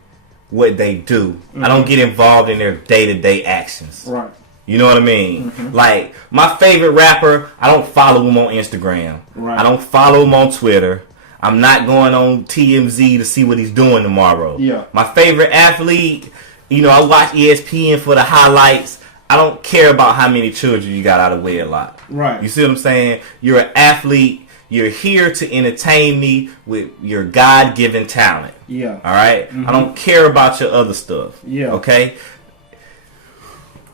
what they do. I don't get involved in their day-to-day actions. Right. You know what I mean? Like, my favorite rapper, I don't follow him on Instagram. Right. I don't follow him on Twitter. I'm not going on TMZ to see what he's doing tomorrow. Yeah. My favorite athlete, I watch ESPN for the highlights. I don't care about how many children you got out of wedlock. Right. You see what I'm saying? You're an athlete. You're here to entertain me with your God-given talent. Yeah. All right? I don't care about your other stuff. Yeah. Okay?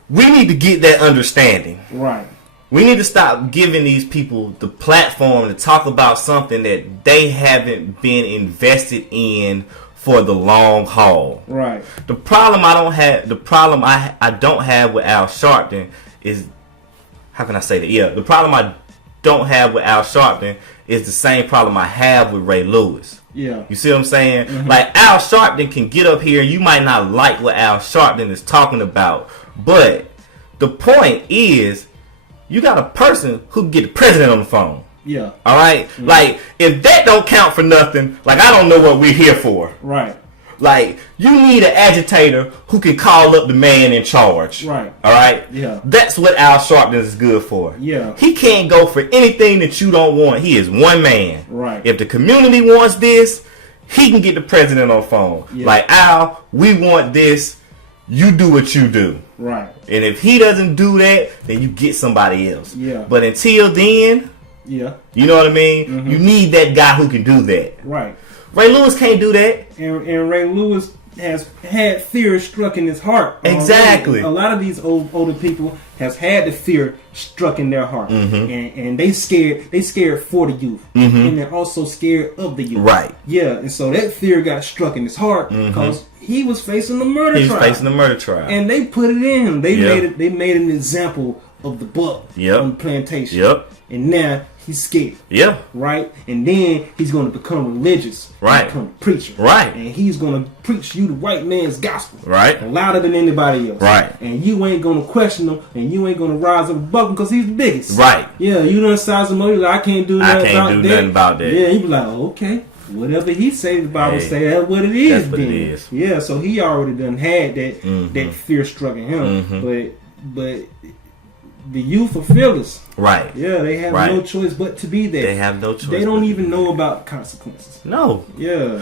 We need to get that understanding. Right. We need to stop giving these people the platform to talk about something that they haven't been invested in for the long haul. Right. The problem I don't have with Al Sharpton is, how can I say that? Yeah, the problem I don't have with Al Sharpton is the same problem I have with Ray Lewis. Yeah. You see what I'm saying? Like, Al Sharpton can get up here and you might not like what Al Sharpton is talking about, but the point is, you got a person who can get the president on the phone. Yeah. All right? Like, if that don't count for nothing, like, I don't know what we're here for. Right. Like, you need an agitator who can call up the man in charge. Right. All right? Yeah. That's what Al Sharpton is good for. Yeah. He can't go for anything that you don't want. He is one man. Right. If the community wants this, he can get the president on the phone. Yeah. Like, Al, we want this. You do what you do. Right. And if he doesn't do that, then you get somebody else. Yeah. But until then, yeah, you know what I mean? You need that guy who can do that. Right. Ray Lewis can't do that. And Ray Lewis has had fear struck in his heart. Exactly. A lot of these older people has had the fear struck in their heart. And they scared for the youth. And they're also scared of the youth. Right. Yeah. And so that fear got struck in his heart because he was facing the murder trial. And they put it in him. They made an example of the buck on the plantation. Yep. And now he's scared. Yeah. Right? And then he's going to become religious. Right. Become a preacher. Right. And he's going to preach you the white man's gospel. Right. Louder than anybody else. Right. And you ain't going to question him, and you ain't going to rise up above him because he's the biggest. Right. Yeah, you done size him up. You're like, I can't do nothing about that. Yeah, he be like, okay. Whatever he say, the Bible say that's what it is. That's what it is. Yeah, so he already done had that that fear struck in him. But the youth are fearless. Right. Yeah, they have no choice but to be there. They have no choice. They don't even know about consequences. No. Yeah.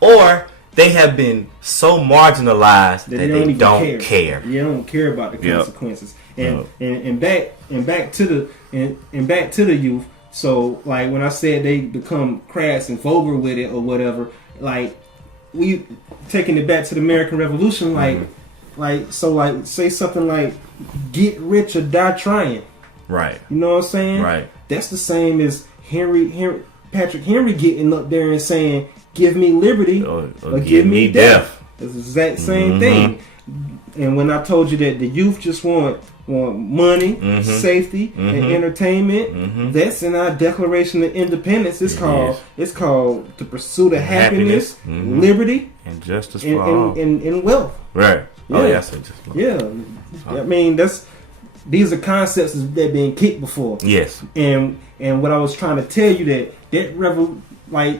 Or they have been so marginalized that they don't care. Yeah, they don't care about the consequences. And back to the youth. So, like, when I said they become crass and vulgar with it or whatever, like, we taking it back to the American Revolution, like say something like, get rich or die trying. Right. You know what I'm saying? Right. That's the same as Patrick Henry getting up there and saying, give me liberty or give me death. It's the exact same thing. And when I told you that the youth just want money, safety, and entertainment, that's in our Declaration of Independence. It's called the pursuit of happiness, liberty, and justice for all, and wealth. Right. Yeah. Oh, yeah. Yeah. I mean, these are concepts that been kicked before. Yes. And what I was trying to tell you that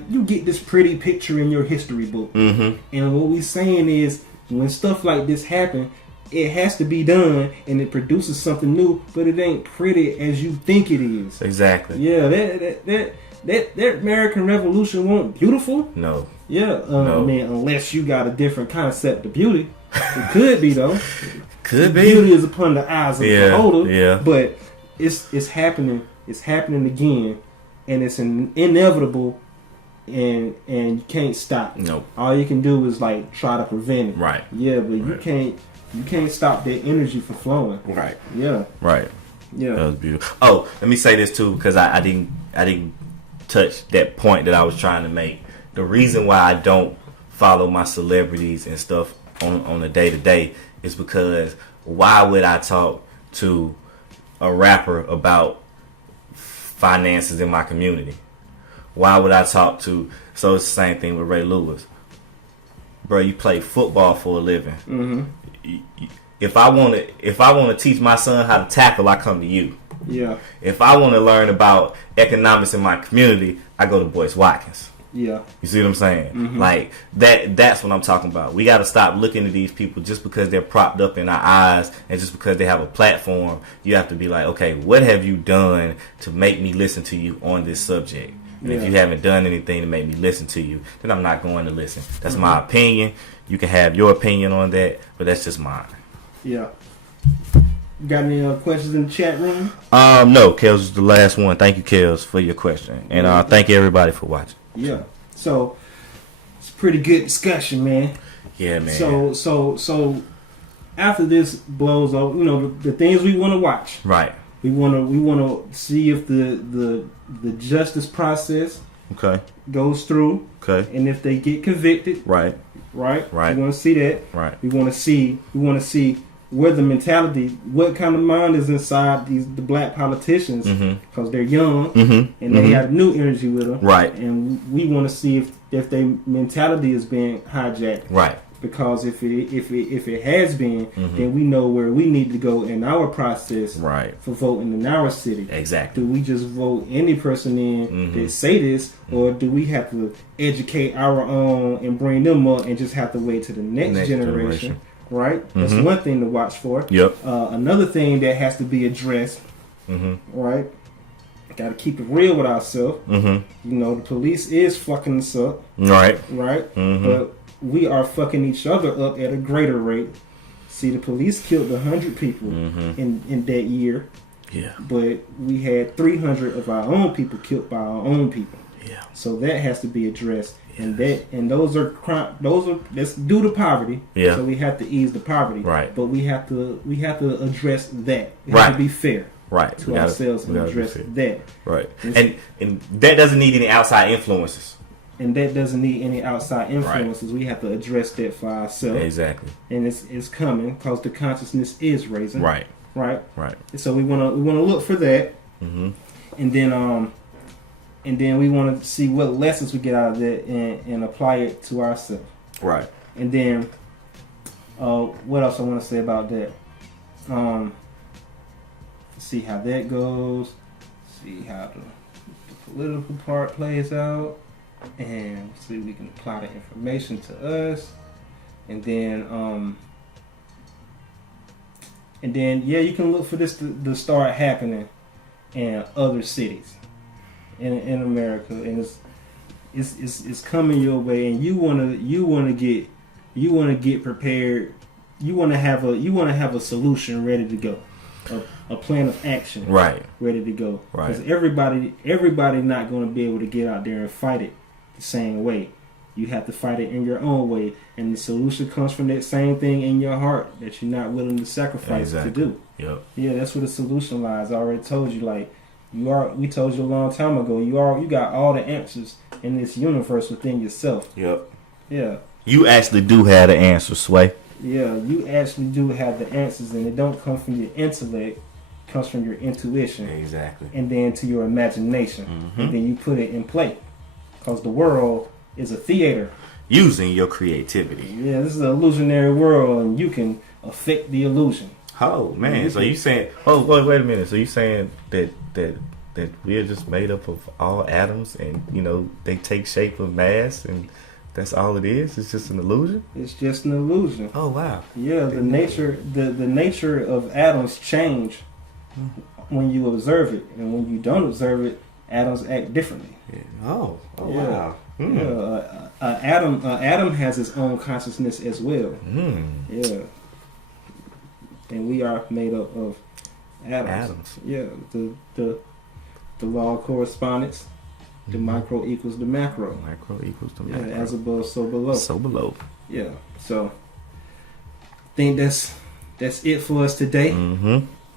you get this pretty picture in your history book, and what we saying is, when stuff like this happen, it has to be done, and it produces something new, but it ain't pretty as you think it is. Exactly. Yeah, that American Revolution wasn't beautiful. No. Yeah, no. I mean, unless you got a different concept of beauty. It could be, though. Could be. Beauty is upon the eyes of the beholder. Yeah. But it's happening. It's happening again, and it's inevitable. And you can't stop it. Nope. All you can do is try to prevent it. Right. Yeah, but you can't stop that energy from flowing. Right. Yeah. Right. Yeah. That was beautiful. Oh, let me say this too, because I didn't touch that point that I was trying to make. The reason why I don't follow my celebrities and stuff on a day to day is because why would I talk to a rapper about finances in my community? Why would I talk to? So it's the same thing with Ray Lewis. Bro, you play football for a living. Mm-hmm. If I want to teach my son how to tackle, I come to you. Yeah. If I want to learn about economics in my community, I go to Boyce Watkins. Yeah. You see what I'm saying? Mm-hmm. Like that's what I'm talking about. We got to stop looking at these people just because they're propped up in our eyes and just because they have a platform. You have to be like, okay, what have you done to make me listen to you on this subject? And if you haven't done anything to make me listen to you, then I'm not going to listen. That's my opinion. You can have your opinion on that, but that's just mine. Yeah. Got any questions in the chat room? No, Kels is the last one. Thank you, Kels, for your question. And thank you, everybody, for watching. Yeah. So, it's a pretty good discussion, man. Yeah, man. So after this blows over, you know, the things we want to watch. Right. We want to see if the justice process goes through. Okay. And if they get convicted. Right. We want to see that. Right. We want to see where the mentality, what kind of mind is inside the black politicians, because they're young and they have new energy with them. Right. And we want to see if their mentality is being hijacked. Right. Because if it has been, then we know where we need to go in our process for voting in our city. Exactly. Do we just vote any person in that say this, or do we have to educate our own and bring them up and just have to wait to the next generation? Right? That's one thing to watch for. Yep. Another thing that has to be addressed, right? Got to keep it real with ourselves. You know, the police is fucking us up. Right? But we are fucking each other up at a greater rate. See, the police killed 100 people in that year. Yeah. But we had 300 of our own people killed by our own people. Yeah. So that has to be addressed. And those are that's due to poverty. Yeah. So we have to ease the poverty. Right. But we have to address that. We have to be fair. Right. To ourselves and address that. Right. And that doesn't need any outside influences. And that doesn't need any outside influences. Right. We have to address that for ourselves. Exactly. And it's coming because the consciousness is raising. Right. Right. Right. So we wanna look for that. And then we want to see what lessons we get out of that and apply it to ourselves. Right. And then, what else I want to say about that? See how that goes. See how the political part plays out. And see if we can apply the information to us. And then, you can look for this to start happening in other cities. In America, and it's coming your way, and you wanna get prepared. You wanna have a solution ready to go, a plan of action ready to go. Because everybody not gonna be able to get out there and fight it the same way. You have to fight it in your own way, and the solution comes from that same thing in your heart that you're not willing to sacrifice to do. Yep. Yeah, that's where the solution lies. I already told you, like. We told you a long time ago. You got all the answers in this universe within yourself. Yep. Yeah. You actually do have the answers, Sway. Yeah, you actually do have the answers, and it don't come from your intellect. It comes from your intuition. Exactly. And then to your imagination, and then you put it in play, because the world is a theater. Using your creativity. Yeah, this is an illusionary world, and you can affect the illusion. Oh man! So you saying? Oh wait a minute. So you saying that we're just made up of all atoms, and they take shape of mass, and that's all it is? It's just an illusion. It's just an illusion. Oh wow! Yeah, the nature of atoms change when you observe it, and when you don't observe it, atoms act differently. Yeah. Oh yeah. Wow! Yeah, an atom has its own consciousness as well. Yeah. And we are made up of atoms. Yeah, the law of correspondence. The micro equals the macro. Macro equals the macro. Yeah, as above, so below. So below. Yeah. So, I think that's it for us today.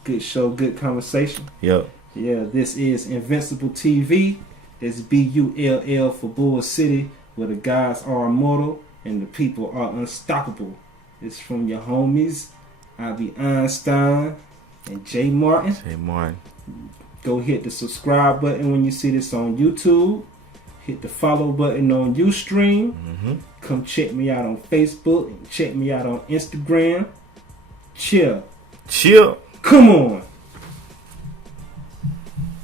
Good show, good conversation. Yep. Yeah, this is InvinciBullTV. It's BULL for Bull City, where the gods are immortal and the people are unstoppable. It's from your homies. I'll be Einstein and Jay Martin. Jay Martin. Go hit the subscribe button when you see this on YouTube. Hit the follow button on Ustream. Come check me out on Facebook and check me out on Instagram. Chill. Chill. Come on.